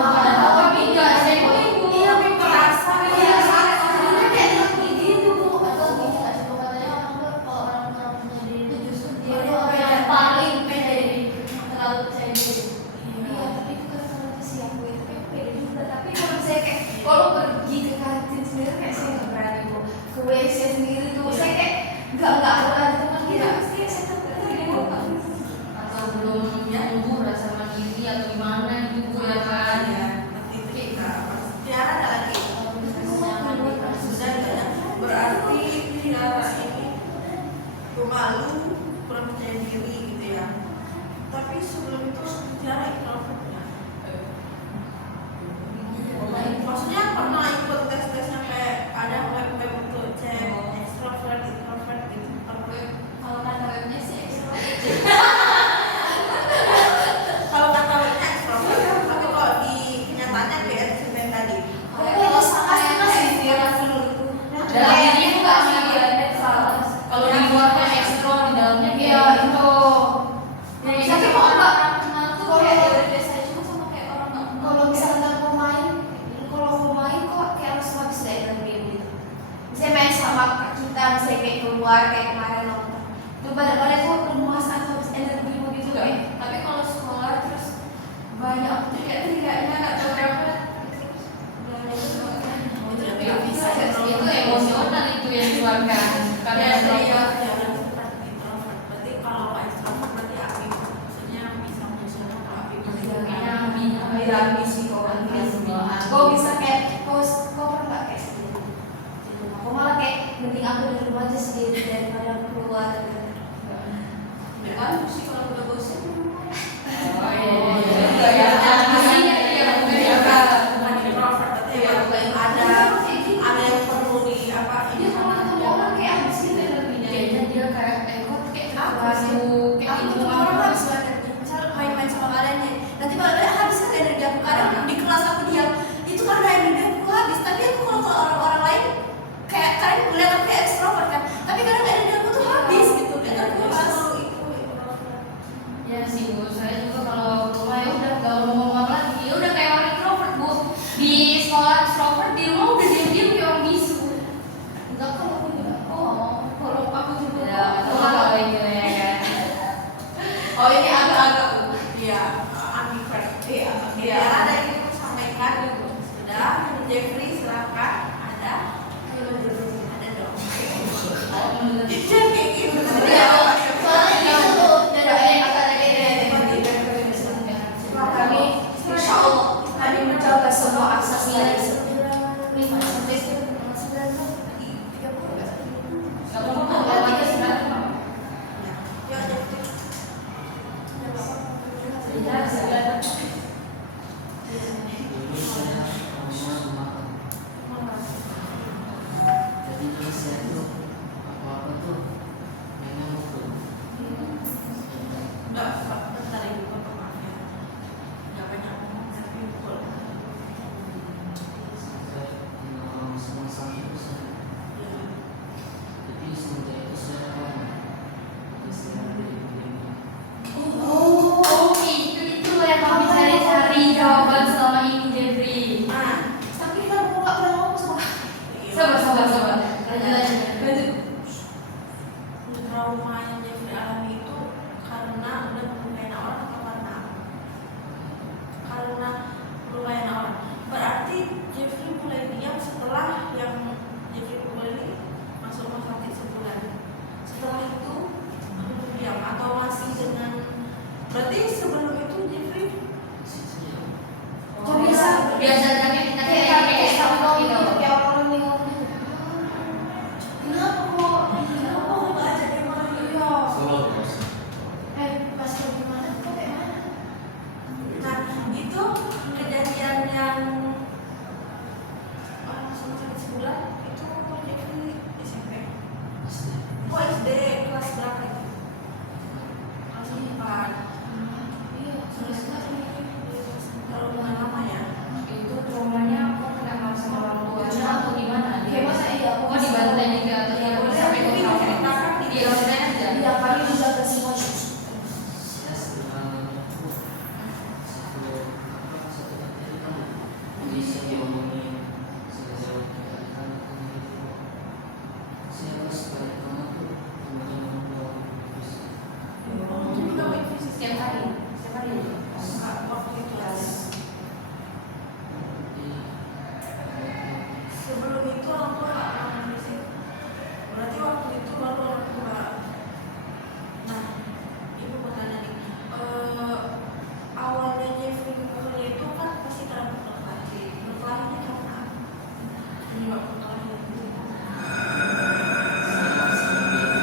tapi enggak saya ibu. Iya, merasa Iya, sebenarnya kayak gitu Bu. Atau gini nggak sih Bu, katanya orang tuh kalau orang punya diri itu justru dia tuh orang yang paling pede, terlalu percaya diri. Iya, tapi itu kan kalau itu sih aku itu kayak pede juga. Tapi kalau saya kayak kalau pergi ke kantin sendiri kayak saya nggak berani Bu. Ke WC sendiri tuh saya kayak nggak ada teman gitu. Saya takut lagi Bu. atau belum nunggu rasa mandiri atau gimana gitu Bu, ya kan ya. nanti itu kita Tiara ada lagi sudah ya, berarti Tiara ini pemalu, kurang percaya diri gitu ya. Tapi sebelum itu Tiara introvert ya. Maksudnya pernah ikut tes-tesnya kayak ada web untuk cek extrovert, introvert gitu. Kalau kata webnya sih ekstrovert. Kalau kata webnya extrovert, tapi kalau di kenyataannya kayak cerita yang tadi. Kalau saya masih dia dulu. Dalam dirinya enggak sih dia. Kalau di luar kan ekstro, di dalamnya Iya kayak itu. Jadi Tapi sama kok enggak orang kenal tuh kalau kayak ya udah biasa aja, cuma sama kayak orang nggak kenal. kalau misalnya mau main kok kayak langsung habis dari dalam game gitu. Misalnya main sama kita, misalnya kayak keluar kayak kemarin nonton. Itu pada tuh lemas atau habis energi begitu Enggak. kayak. Tapi kalau sekolah terus banyak aku tuh kayak tidaknya atau berapa itu emosional itu yang dikeluarkan karena Ya, saya ya, introvert. Berarti kalau extrovert berarti aktif. Maksudnya bisa menyesuaikan kalau aktif. Rapi sih kok kok bisa kayak kok pernah kayak sendiri. Aku malah kayak mending aku di rumah aja sendiri daripada aku keluar. kan sih kalau udah bosan Oh iya Bukan introvert, berarti ya ada yang perlu di apa ini Dia kalau ketemu orang kayak habis gitu energinya. kayaknya dia kayak kok kayak Aku masuk kayak aku gitu ketemu orang habis energi. Misal main-main sama kalian nih, nanti malah habis kan energi aku. Kadang di kelas aku diam, itu karena energi aku habis. Tapi aku kalau ke orang-orang lain, kayak kalian melihat aku kayak ekstrovert kan. Tapi kadang energi aku tuh habis gitu. Kayak aku selalu itu. ya sih Bu, saya juga kalau rumah ya udah gak mau ngomong apa lagi, ya udah kayak orang introvert Bu, di sekolah extrovert, di rumah udah diam-diam kayak orang bisu. Enggak kalau aku juga. Kalau aku juga. Ya, itu kalau itu ya kan. Oh ini agak-agak ya ambivert. Iya. Ada yang ingin sampaikan sudah. Jeffrey silakan. Ada dong. Jadi kayak gitu. Soalnya itu kami insya Allah kami mencoba semua akses dari 5 sampai 9 Gak mau lagi sebenarnya. Jadi kalau saya tuh apa-apa tuh mainnya mukul. Enggak, bentar ibu potong maaf ya. Enggak banyak ngomong tapi pukul. Saya kenal sama itu saya. Jadi semenjak itu saya kan jadi saya beli-beli. Itu yang kami cari-cari jawaban selama ini Jeffrey. Nah, tapi kan aku nggak pernah ngomong sama Sabar. Lanjut. trauma yang Jeffrey alami itu karena udah melukai orang atau karena apa? Karena melukai orang. Berarti Jeffrey mulai diam setelah yang Jeffrey pukul ini masuk rumah sakit sebulan. Setelah itu diam atau masih dengan berarti sebelum itu Jeffrey kok biasa tapi kita kayak kayak sama gitu. gitu kayak orang bingung gitu. Kenapa kok nggak jadi malah iya Solo terus. pas lagi mana kok kayak mana nah itu kejadian yang masuk sakit sebulan itu Jeffrey SMP. Oh SD kelas berapa itu? Kelas 4. iya terus kan Terlalu lama ya. Itu traumanya aku kena marah sama orang tua atau gimana? kayak masa iya Kok dibantai juga atau Ya, boleh, sampai tapi ke ceritakan di Iya, ceritain aja. iya kami bisa ke semua Saya sebenarnya tuh satu materi kan jadi saya diomongin sejauh kan itu saya pas balik rumah tuh teman-teman ngobrol terus Itu juga itu Setiap hari. waktu itu ya. di Sebelum itu orang tua nggak pernah ngurusin. Berarti waktu itu baru orang tua. Nah, ibu bertanya nih, awalnya Jeffrey pukulnya itu kan pasti karena berkelahi. Berkelahinya karena apa? Penyebab berkelahi itu. saya sendiri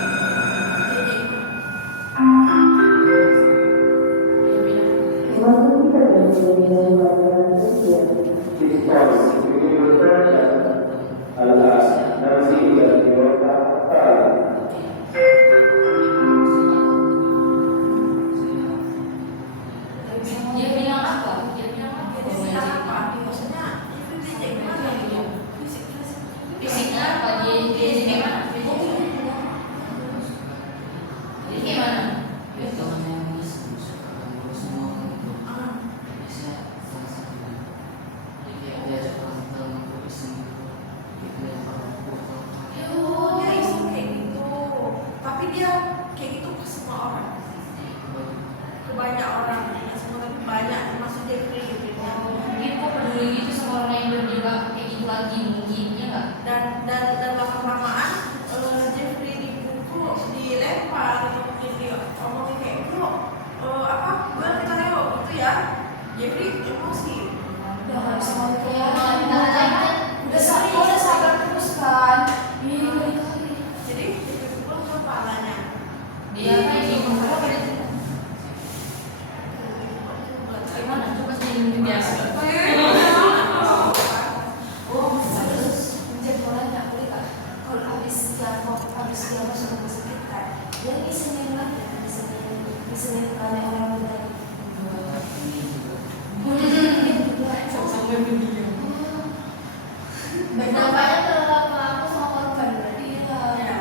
Jadi, Dia bilang apa? dia bilang apa? Maksudnya Jeffrey diajak kemana gitu? Fisik. Fisiknya apa? Dia kayak mana? diselipkan orang muda. Ini juga. Sampai begini. Berdampaknya ke pelaku sama korban berarti. Iya.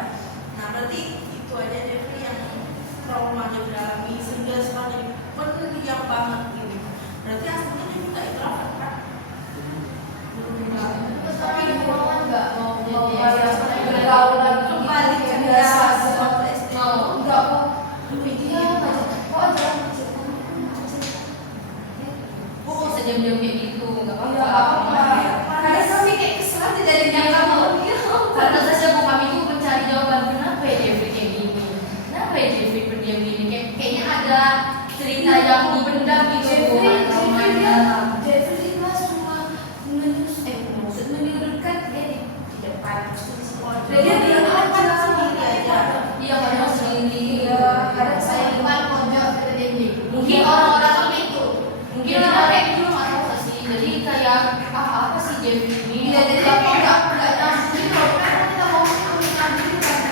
Nah berarti itu aja Jeffrey yang trauma dia alami sehingga sekarang jadi pendiam banget gini. Berarti aslinya dia juga introvert kan? Tapi di rumah kan nggak mau Jadi bergaulan Kembali ke biasa waktu SD. mau enggak kok. Dia kok aja kok sejam-jam kayak gitu nggak Iya, apa-apa. Kadang kami kayak kesel aja dari Yang dia kamu karena saja bu kami tuh mencari jawaban kenapa ya Jeffrey kayak gini, kenapa ya Jeffrey berdiam gini, kayaknya ada cerita yang dipendam gitu bu, traumanya. Jeffrey kelas cuma menyudutkan dia di depan terus di sekolah. Dan dia diam aja sendiri aja. Iya kadang sendiri. Iya, kadang saya di depan pojok kita diam gitu. Mungkin orang-orang itu, mungkin orang kayak gitu nggak tahu nggak sih, jadi kayak apa sih Jeffrey ini? Iya, jadi dia kayak nggak ngasih kalau kan kita mau ambil gitu kan.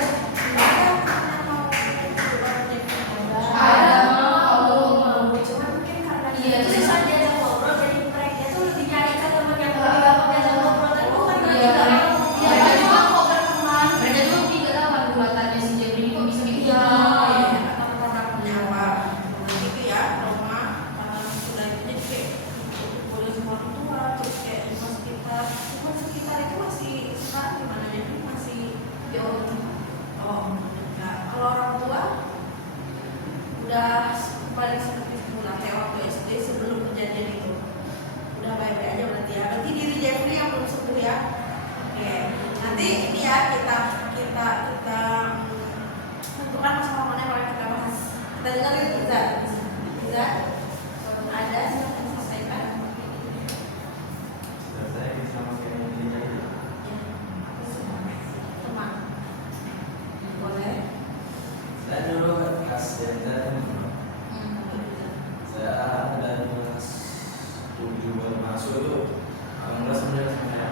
Ada mau, cuman mungkin karena Iya, itu terus saja yang ngobrol jadi mereka tuh lebih nyari ke teman yang lebih biasa ngobrol dan bukan Iya, mereka mereka cuma juga kok berteman. mereka juga mungkin nggak tahu kan kulatannya si Jeffrey ini kok bisa kayak Iya. gini. Karena punya apa? Begitu ya, trauma sudah itu jadi kayak boleh sama orang tua, terus kayak lingkungan sekitar itu masih sekarang gimana ya? Masih jauh. Oh, enggak. Kalau orang tua udah balik seperti semula kayak waktu SD sebelum kejadian itu. Udah baik-baik aja berarti ya. Berarti diri Jeffrey yang belum sembuh ya. Oke. Nanti ini ya kita tentukan masalah mana yang boleh kita bahas. Kita dengerin Iza, ada yang selesaikan. Selesai sama kayak ini aja. Ya. Teman. Boleh. Saya dulu kelas jajan, saya dari kelas 7 baru masuk itu, 18 sebenarnya sama saya.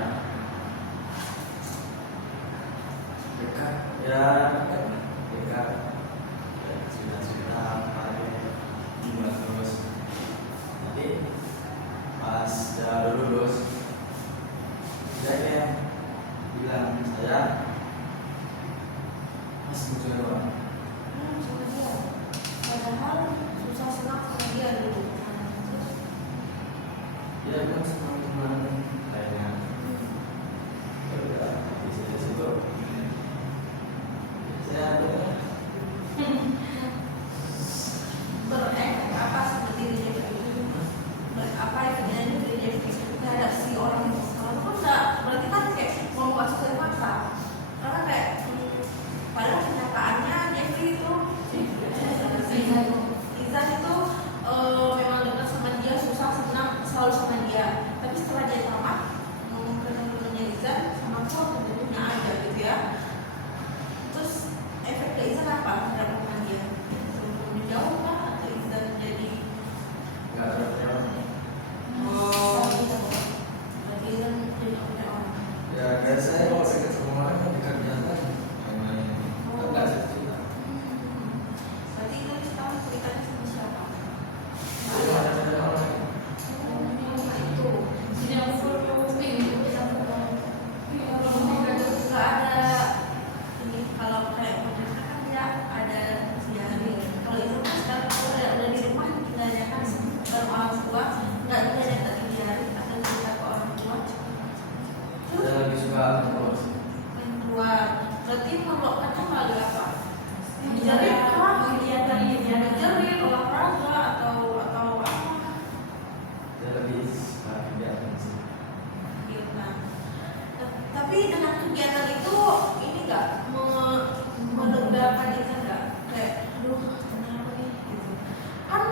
Dekat, ya dekat, ya, cerita-cerita apa ya, gimana terus. Tapi pas udah lulus, dia kayak bilang saya masih muncul doang. Sama dia. Padahal susah senang sama dia dulu. Ya kan teman-teman lainnya. Ya udah di situ. Saya ada Berefek apa sama diri Jeffrey? Apa yang terjadi diri Jeffrey terhadap si orang itu? Kalau kan enggak, berarti kan kayak ngomong gak sesuai fakta. Karena kayak padahal kenyataannya Jeffrey itu Izan itu memang dekat sama dia, susah senang selalu sama dia. Tapi setelah dia tamat ngomong ke temen-temennya Izan sama aku tentunya aja gitu ya. Terus efek ke Izan apa terhadap teman dia? Sebelum jauh kan atau Izan jadi nggak ada yang berarti Izan jadi nggak punya orang. ya kayak saya kalau saya ketemu orang kan dekat biasa yang lain nggak cerita. Berarti Izan sekarang ceritanya sama siapa? Saya ada orang Itu Sini aku follow ini kita nggak ada ini kalau kayak mereka kan dia ada siari. Kalau itu kan sekarang udah di rumah tinggalnya kan bareng orang tua, nggak ada yang tadi diari atau cerita ke orang tua. saya lebih suka terus. Yang keluar berarti meluapkannya melalui apa? Menjerit kah? Menjerit olahraga atau apa? Saya lebih suka kegiatan sih. Kegiatan. Tapi dengan kegiatan itu ini nggak melegakan Izan nggak? Kayak aduh kenapa nih gitu. Kan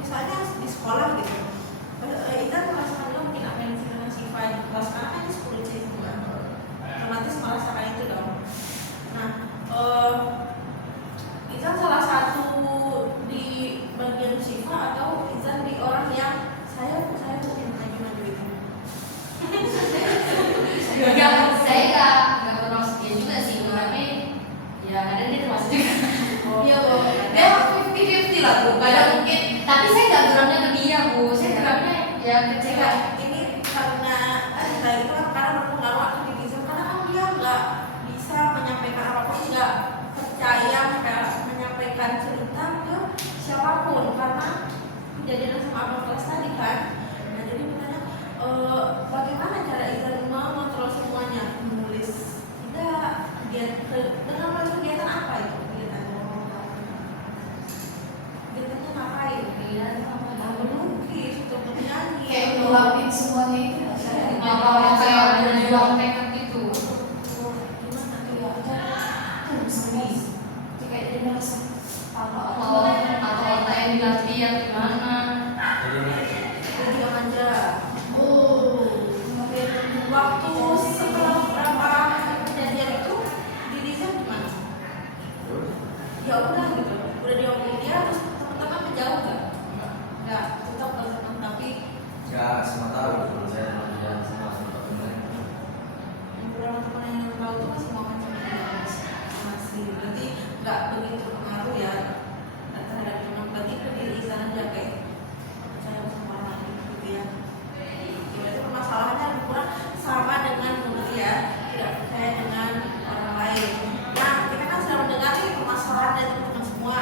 misalnya di sekolah gitu. Izan merasakan juga mungkin apa yang dengan Siva di kelas karena kan di 10 C itu kan. Otomatis merasakan itu dong. Nah, Izan salah satu di bagian Siva atau Izan di orang yang saya mungkin maju itu. saya nggak termasuk dia juga sih, tapi ya ada dia termasuk juga. Oh, Iya loh, dia 50-50 lah Bu, kadang mungkin, tapi saya nggak geramnya ke dia Bu, saya geramnya ya kecewa. Ini karena Aziza itu kan karena berpengaruh ke netizen, karena kan dia nggak bisa menyampaikan apapun, nggak percaya menyampaikan cerita ke siapapun karena kejadian sama abang kelas tadi kan. Nah jadi makanya bagaimana cara Iza mengontrol semuanya, menulis tidak, dia dengan kegiatan apa itu kegiatannya ngapain? Melukis, untuk menyanyi, Kayak ngeluapin semuanya itu, mau kayak berjuang tekad gitu. gimana tuh ya? Kayak jadi merasa atau otak yang dilatih yang gimana? Jadi yang aja. Waktu setelah beberapa kejadian itu di desain gimana? Ya udah gitu, udah diomongin dia terus teman-teman menjauh nggak tetap berteman tapi Ya semua tahu kalau saya sama dia sama teman. beberapa teman yang tahu tuh masih mau macam masih berarti nggak begitu pengaruh ya terhadap teman, berarti ke diri sana aja kayak percaya sama orang lain gitu ya. Itu permasalahannya lebih kurang sama dengan menurut ya, tidak percaya dengan orang lain. Nah kita kan sudah mendengar nih permasalahan dari teman-teman semua.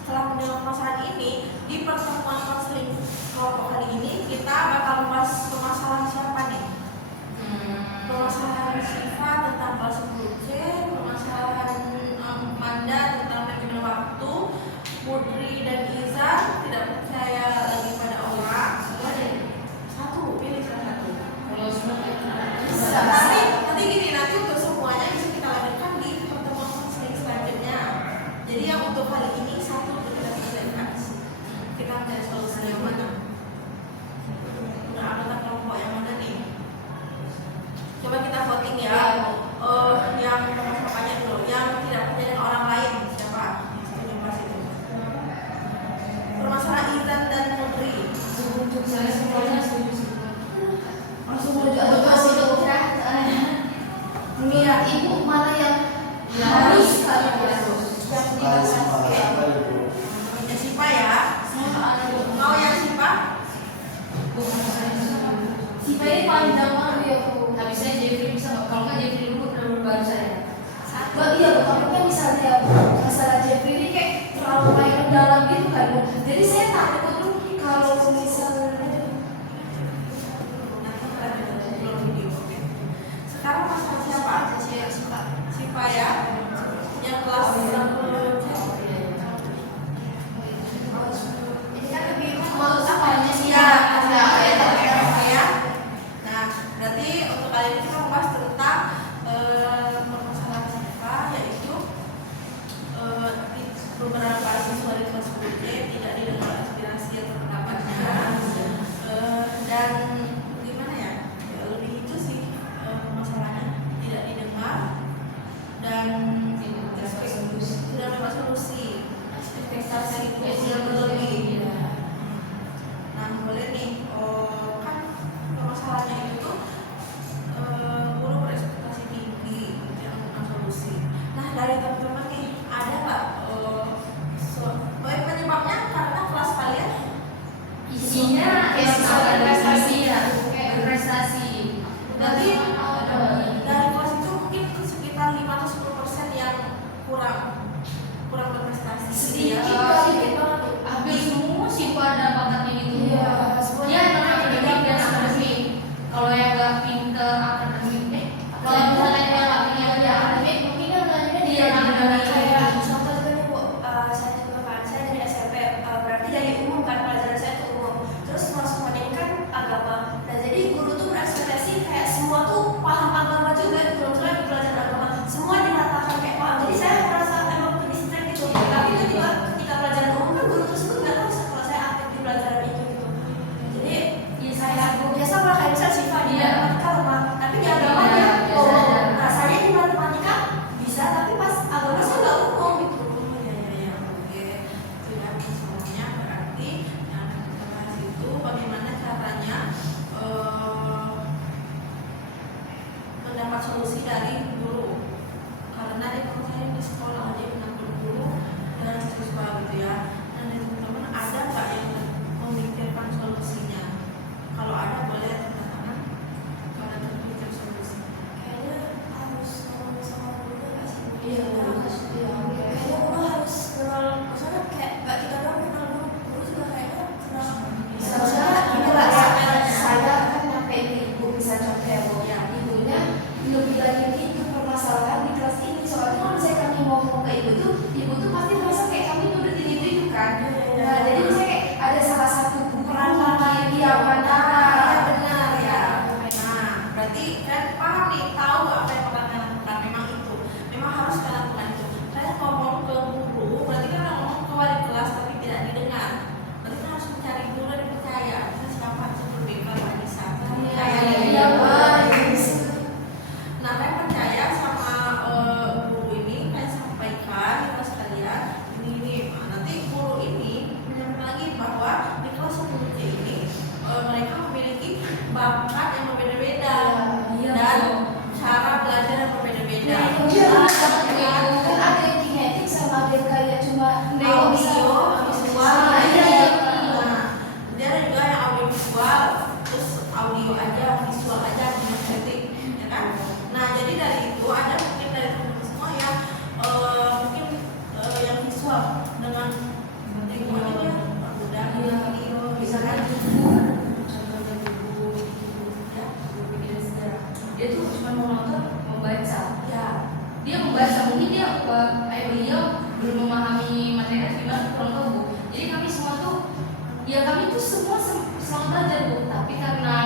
Setelah mendengar permasalahan ini, di pertemuan konseling kelompok kali ini kita bakal membahas permasalahan siapa nih? Permasalahan Syifa tentang kelas 10C, permasalahan Manda tentang manajemen waktu, Putri dan Iza tidak percaya lagi pada orang. Satu, pilih salah satu. Kalau semua Bisa. Nanti gini, nanti untuk semuanya bisa kita lanjutkan di pertemuan konseling selanjutnya. Jadi yang untuk kali ini satu kita selesaikan. Kita mencari solusi yang mana? Udah anggota kelompok yang mana nih? Coba kita voting ya. Yang permasalahannya dulu, yang tidak percaya dengan orang lain siapa? Setuju pas itu. Permasalahan Izan dan Putri. untuk saya semuanya setuju. Langsung menuju atau kasih dokter. Melihat ibu mana yang harus kali harus yang dibahas. Ya Sipa ya. Mau yang Sipa? Siapa ini paling gampang ya Bu. Tapi saya Jeffrey bisa nggak? Kalau nggak Jeffrey dulu baru saya. Wah iya, tapi kan misalnya masalah Jeffrey ini kayak terlalu banyak dalam gitu kan Bu. Jadi saya takut tuh kalau misalnya Nanti kita belum video. Oke. Sekarang masalah siapa? Sipa ya. Yang kelas 60 ini kan lebih mau apa sih ya, ya? ya. Nah, berarti untuk kali ini kita membahas tentang permasalahan Sipa, yaitu di beberapa siswa di kelas 10C tidak didengar aspirasi atau pendapatnya. Dan gimana ya? Ya, lebih itu sih permasalahannya tidak didengar dan tidak dapat solusi. Ekspektasi yang berlebih. Nah, boleh nih, kan permasalahannya itu tuh guru berekspektasi tinggi yang menemukan solusi. Nah, dari teman-teman nih, ada nggak penyebabnya karena kelas kalian? Isinya kayak misalnya prestasi ya, kayak prestasi. Berarti dari kelas itu mungkin sekitar 5 atau 10% yang kurang berprestasi. Sedikit Ya. kali, hampir semua sih pada pakatnya gitu. Iya, Dia non akademik dan akademik. Kalau yang nggak pinter akademik, kalau misalnya dia nggak pinter dia akademik, mungkin dia belajarnya di akademik. Kayak contoh juga nih Bu, saya juga kan saya dari SMP, berarti dari umum kan pelajaran saya itu umum. Terus semuanya ini kan agama. Nah jadi guru tuh berekspektasi kayak semua tuh paham agama juga gitu. Misalnya di pelajaran agama semua diratakan kayak paham. Jadi saya merasa emang lebih stress gitu. Tapi ketika audio visual. Nah, dia ada juga yang audio visual, terus audio aja, visual aja, punya kritik, ya kan? Nah, jadi dari itu ada mungkin dari teman-teman semua yang mungkin yang visual dengan video aja dia udah video bisa kan? Dia tuh cuma mau nonton, membaca. Ya, Dia membaca, mungkin dia beliau belum memahami materi gimana kurang tahu Bu. Jadi kami semua tuh, ya kami tuh semua selalu belajar Bu. Tapi karena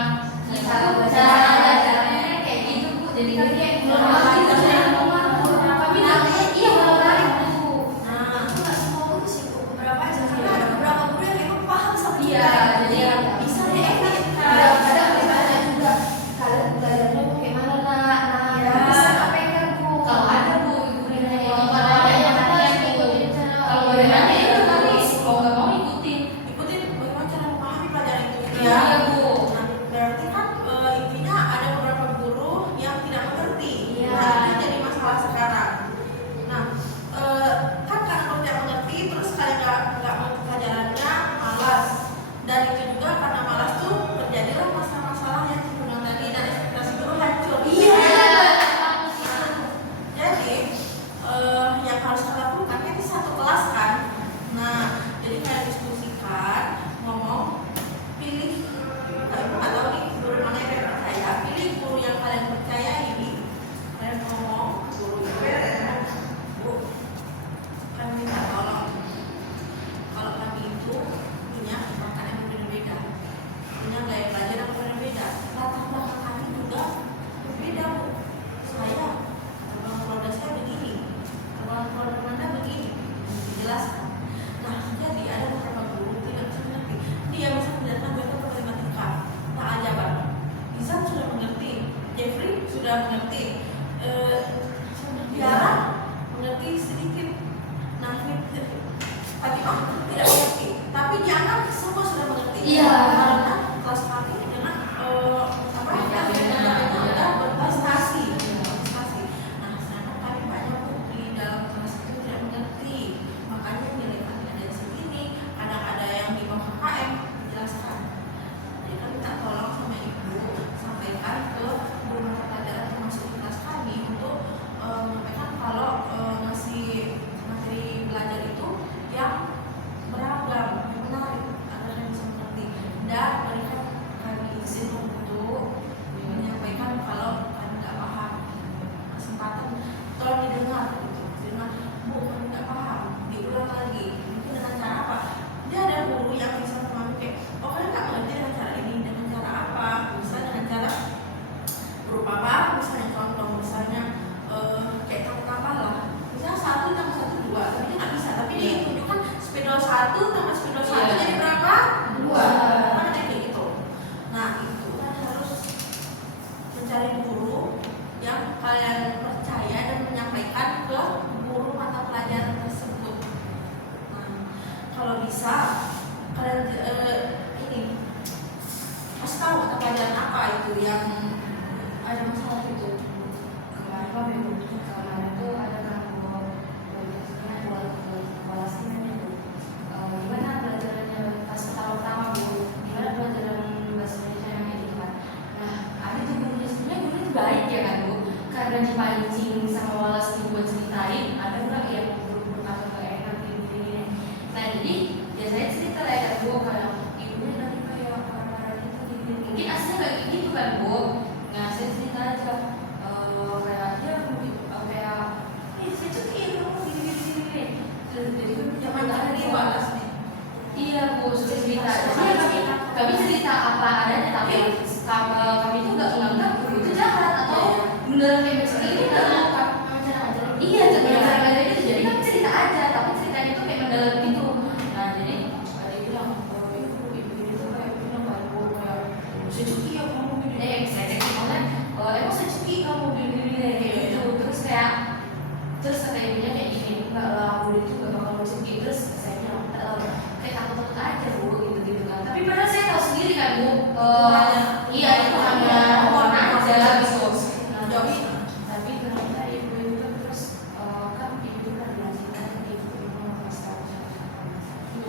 cara belajarnya kayak gitu Bu, jadi kami kayak kami iya menarik Bu. nah, Itu nggak semua guru sih Bu, beberapa aja karena ada beberapa guru yang memang paham sama kita. Iya, jadi bisa diedit. kadang-kadang ditanya juga kalian belajarnya Bu kayak mana nak? Nah, Ya. bisa sampaikan Bu. Kalau ada Bu, ibu nanya kalau ada yang nanya Bu. Kalau ada yang nanya itu kami mau nggak mau ikutin. ikutin bagaimana cara memahami pelajaran itu. Iya Bu. Nah, berarti kan intinya ada beberapa guru yang tidak mengerti. Iya. Nah, itu jadi masalah sekarang. Nah, kan karena kalau tidak mengerti, terus kalian nggak mengerti pelajarannya, malas. Dan itu juga karena malas tuh terjadilah masalah-masalah yang sebelumnya tadi dan ekspektasi guru hancur. Jadi yang harus kita lakukan ini satu kelas kan. Nah, jadi kayak diskusikan, ngomong, pilih. Ibu nggak tahu nih guru mana yang kalian percaya. Pilih guru yang kalian percaya ini. Kalian ngomong ke guru itu, Bu, kami minta tolong. Kalau kami itu punya bakat yang berbeda, punya gaya belajar yang berbeda, latar belakang kami juga berbeda Bu. Saya terbang keluarga saya begini, terbang keluarga Anda begini, dijelaskan. Nah, jadi ada beberapa guru tidak bisa mengerti. Dia bisa menjelaskan bagaimana matematika. Nah, ajaban. Izan sudah mengerti, Jeffrey sudah mengerti, Tiara mengerti sedikit. Nah, Fatimah tidak mengerti, tapi dianggap semua sudah mengerti. Iya. Karena kelas kami dengan berprestasi. Nah, sedangkan kami banyak Bu di dalam kelas itu tidak mengerti, makanya nilai kami ada di sini. Kadang ada yang di bawah KKM dijelaskan. Jadi kami minta tolong sama ibu sampaikan ke guru mata pelajaran termasuk di kelas kami untuk menyampaikan kalau ngasih materi belajar itu yang beragam, yang menarik agar kami bisa mengerti dan berikan kami izin untuk menyampaikan kalau kami nggak paham. Kesempatan tolong didengar gitu. Dengar, Bu, kami nggak paham, diulang lagi. Mungkin dengan cara apa? Dia ada guru yang bisa memahami kayak, oh kalian nggak mengerti dengan cara ini, dengan cara apa? Bisa dengan cara berupa apa? Misalnya contoh, misalnya kayak tambah lah. Misalnya 1 tambah 1 2, tapi dia nggak bisa. Tapi dia tunjukkan spidol 1 tambah spidol 1 Iya. jadi berapa? 2. Kan ada kayak gitu. Nah, itu kan harus mencari guru yang kalian percaya dan menyampaikan ke guru mata pelajaran tersebut. Nah, kalau bisa kalian ini kasih tahu mata pelajaran apa itu yang ada masalah itu. Kemarin tuh ada kelompok gimana belajarannya pas pertama Bu, gimana pelajaran bahasa Indonesia yang ini kan. Nah, ada tuh gurunya sebenarnya guru itu baik ya kan Bu, karena dipancing sama Wallace dibuat ceritain, ada nggak yang guru berkata kayak enak gini. Nah, jadi ya saya cerita lah ya kan Bu, kalau ibunya nanti kayak marah-marah gitu gini. Mungkin aslinya nggak kayak gitu kan Bu. Nah, saya cerita aja kayak dia kayak saya tuh kayak kamu gini. Jadi Zaman ada di Wallace nih. iya Bu, sudah cerita. Jadi kami cerita apa adanya, tapi kami tuh nggak menganggap guru itu jahat atau beneran kayak seperti ini.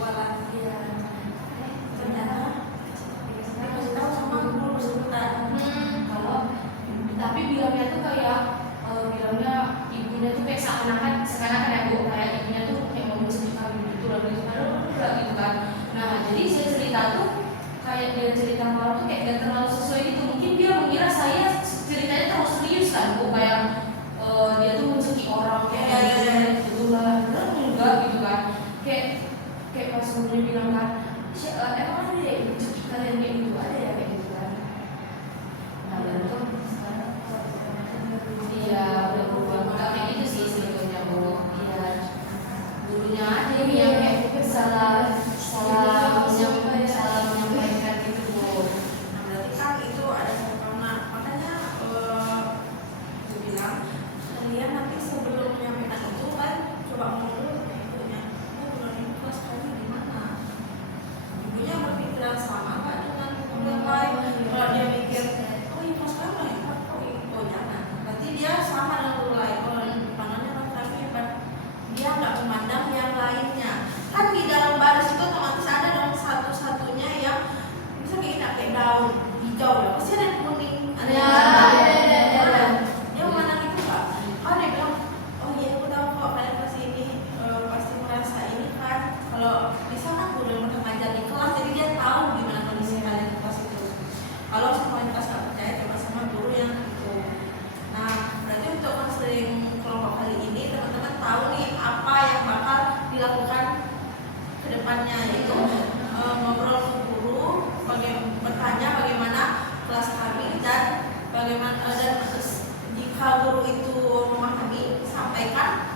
berjualan. Iya. Ternyata dia kasih tahu sama guru sebentar. Kalau tapi bilangnya tuh kayak bilangnya ibunya tuh kayak seakan-akan ya Bu, kayak ibunya tuh kayak mau menceritakan gitu lah gitu, padahal enggak gitu kan. Nah jadi saya cerita tuh kayak dia cerita malu tuh kayak gak terlalu sesuai gitu, mungkin dia mengira saya ceritanya terlalu serius kan Bu, kayak dia tuh mencekik orang kayak gitu lah, padahal enggak gitu kan. Kayak pas gurunya bilang kan, emang ada ya mencekik kalian kayak gitu, ada ya kayak gitu kan. Nah dan tuh iya udah berubah, nggak kayak gitu sih sebetulnya Bu. Iya gurunya aja yang kayak salah menyampaikan gitu Bu. Nah, berarti kan itu ada karena makanya dia bilang kalian nanti sebelum menyampaikan itu kan coba ngomong dulu ke ibunya. Bulan ini kelas kami di mana? Ibunya berpikiran sama nggak dengan guru yang lain? Kalau dia mikir, oh ini kelas kami hebat, oh jangan. Berarti dia sama dengan guru lain. Kalau pandangannya kelas kami hebat, dia nggak memandang yang lainnya. Kan di dalam baris itu otomatis ada dong satu-satunya yang bisa kayak daun hijau ya, pasti ada yang kuning, ada yang dia mana itu Pak? Kan dia bilang, oh iya aku tahu kok kalian pasti ini pasti merasa ini kan, kalau bisa kan guru yang pernah ngajar di kelas, jadi dia tahu gimana kondisi kalian di kelas itu. Kalau semua kelas nggak percaya, coba sama guru yang itu. Nah berarti untuk konseling kelompok kali ini teman-teman tahu nih apa yang bakal dilakukan kedepannya, yaitu ngobrol ke guru, bertanya bagaimana kelas kami dan bagaimana dan jika guru itu memahami sampaikan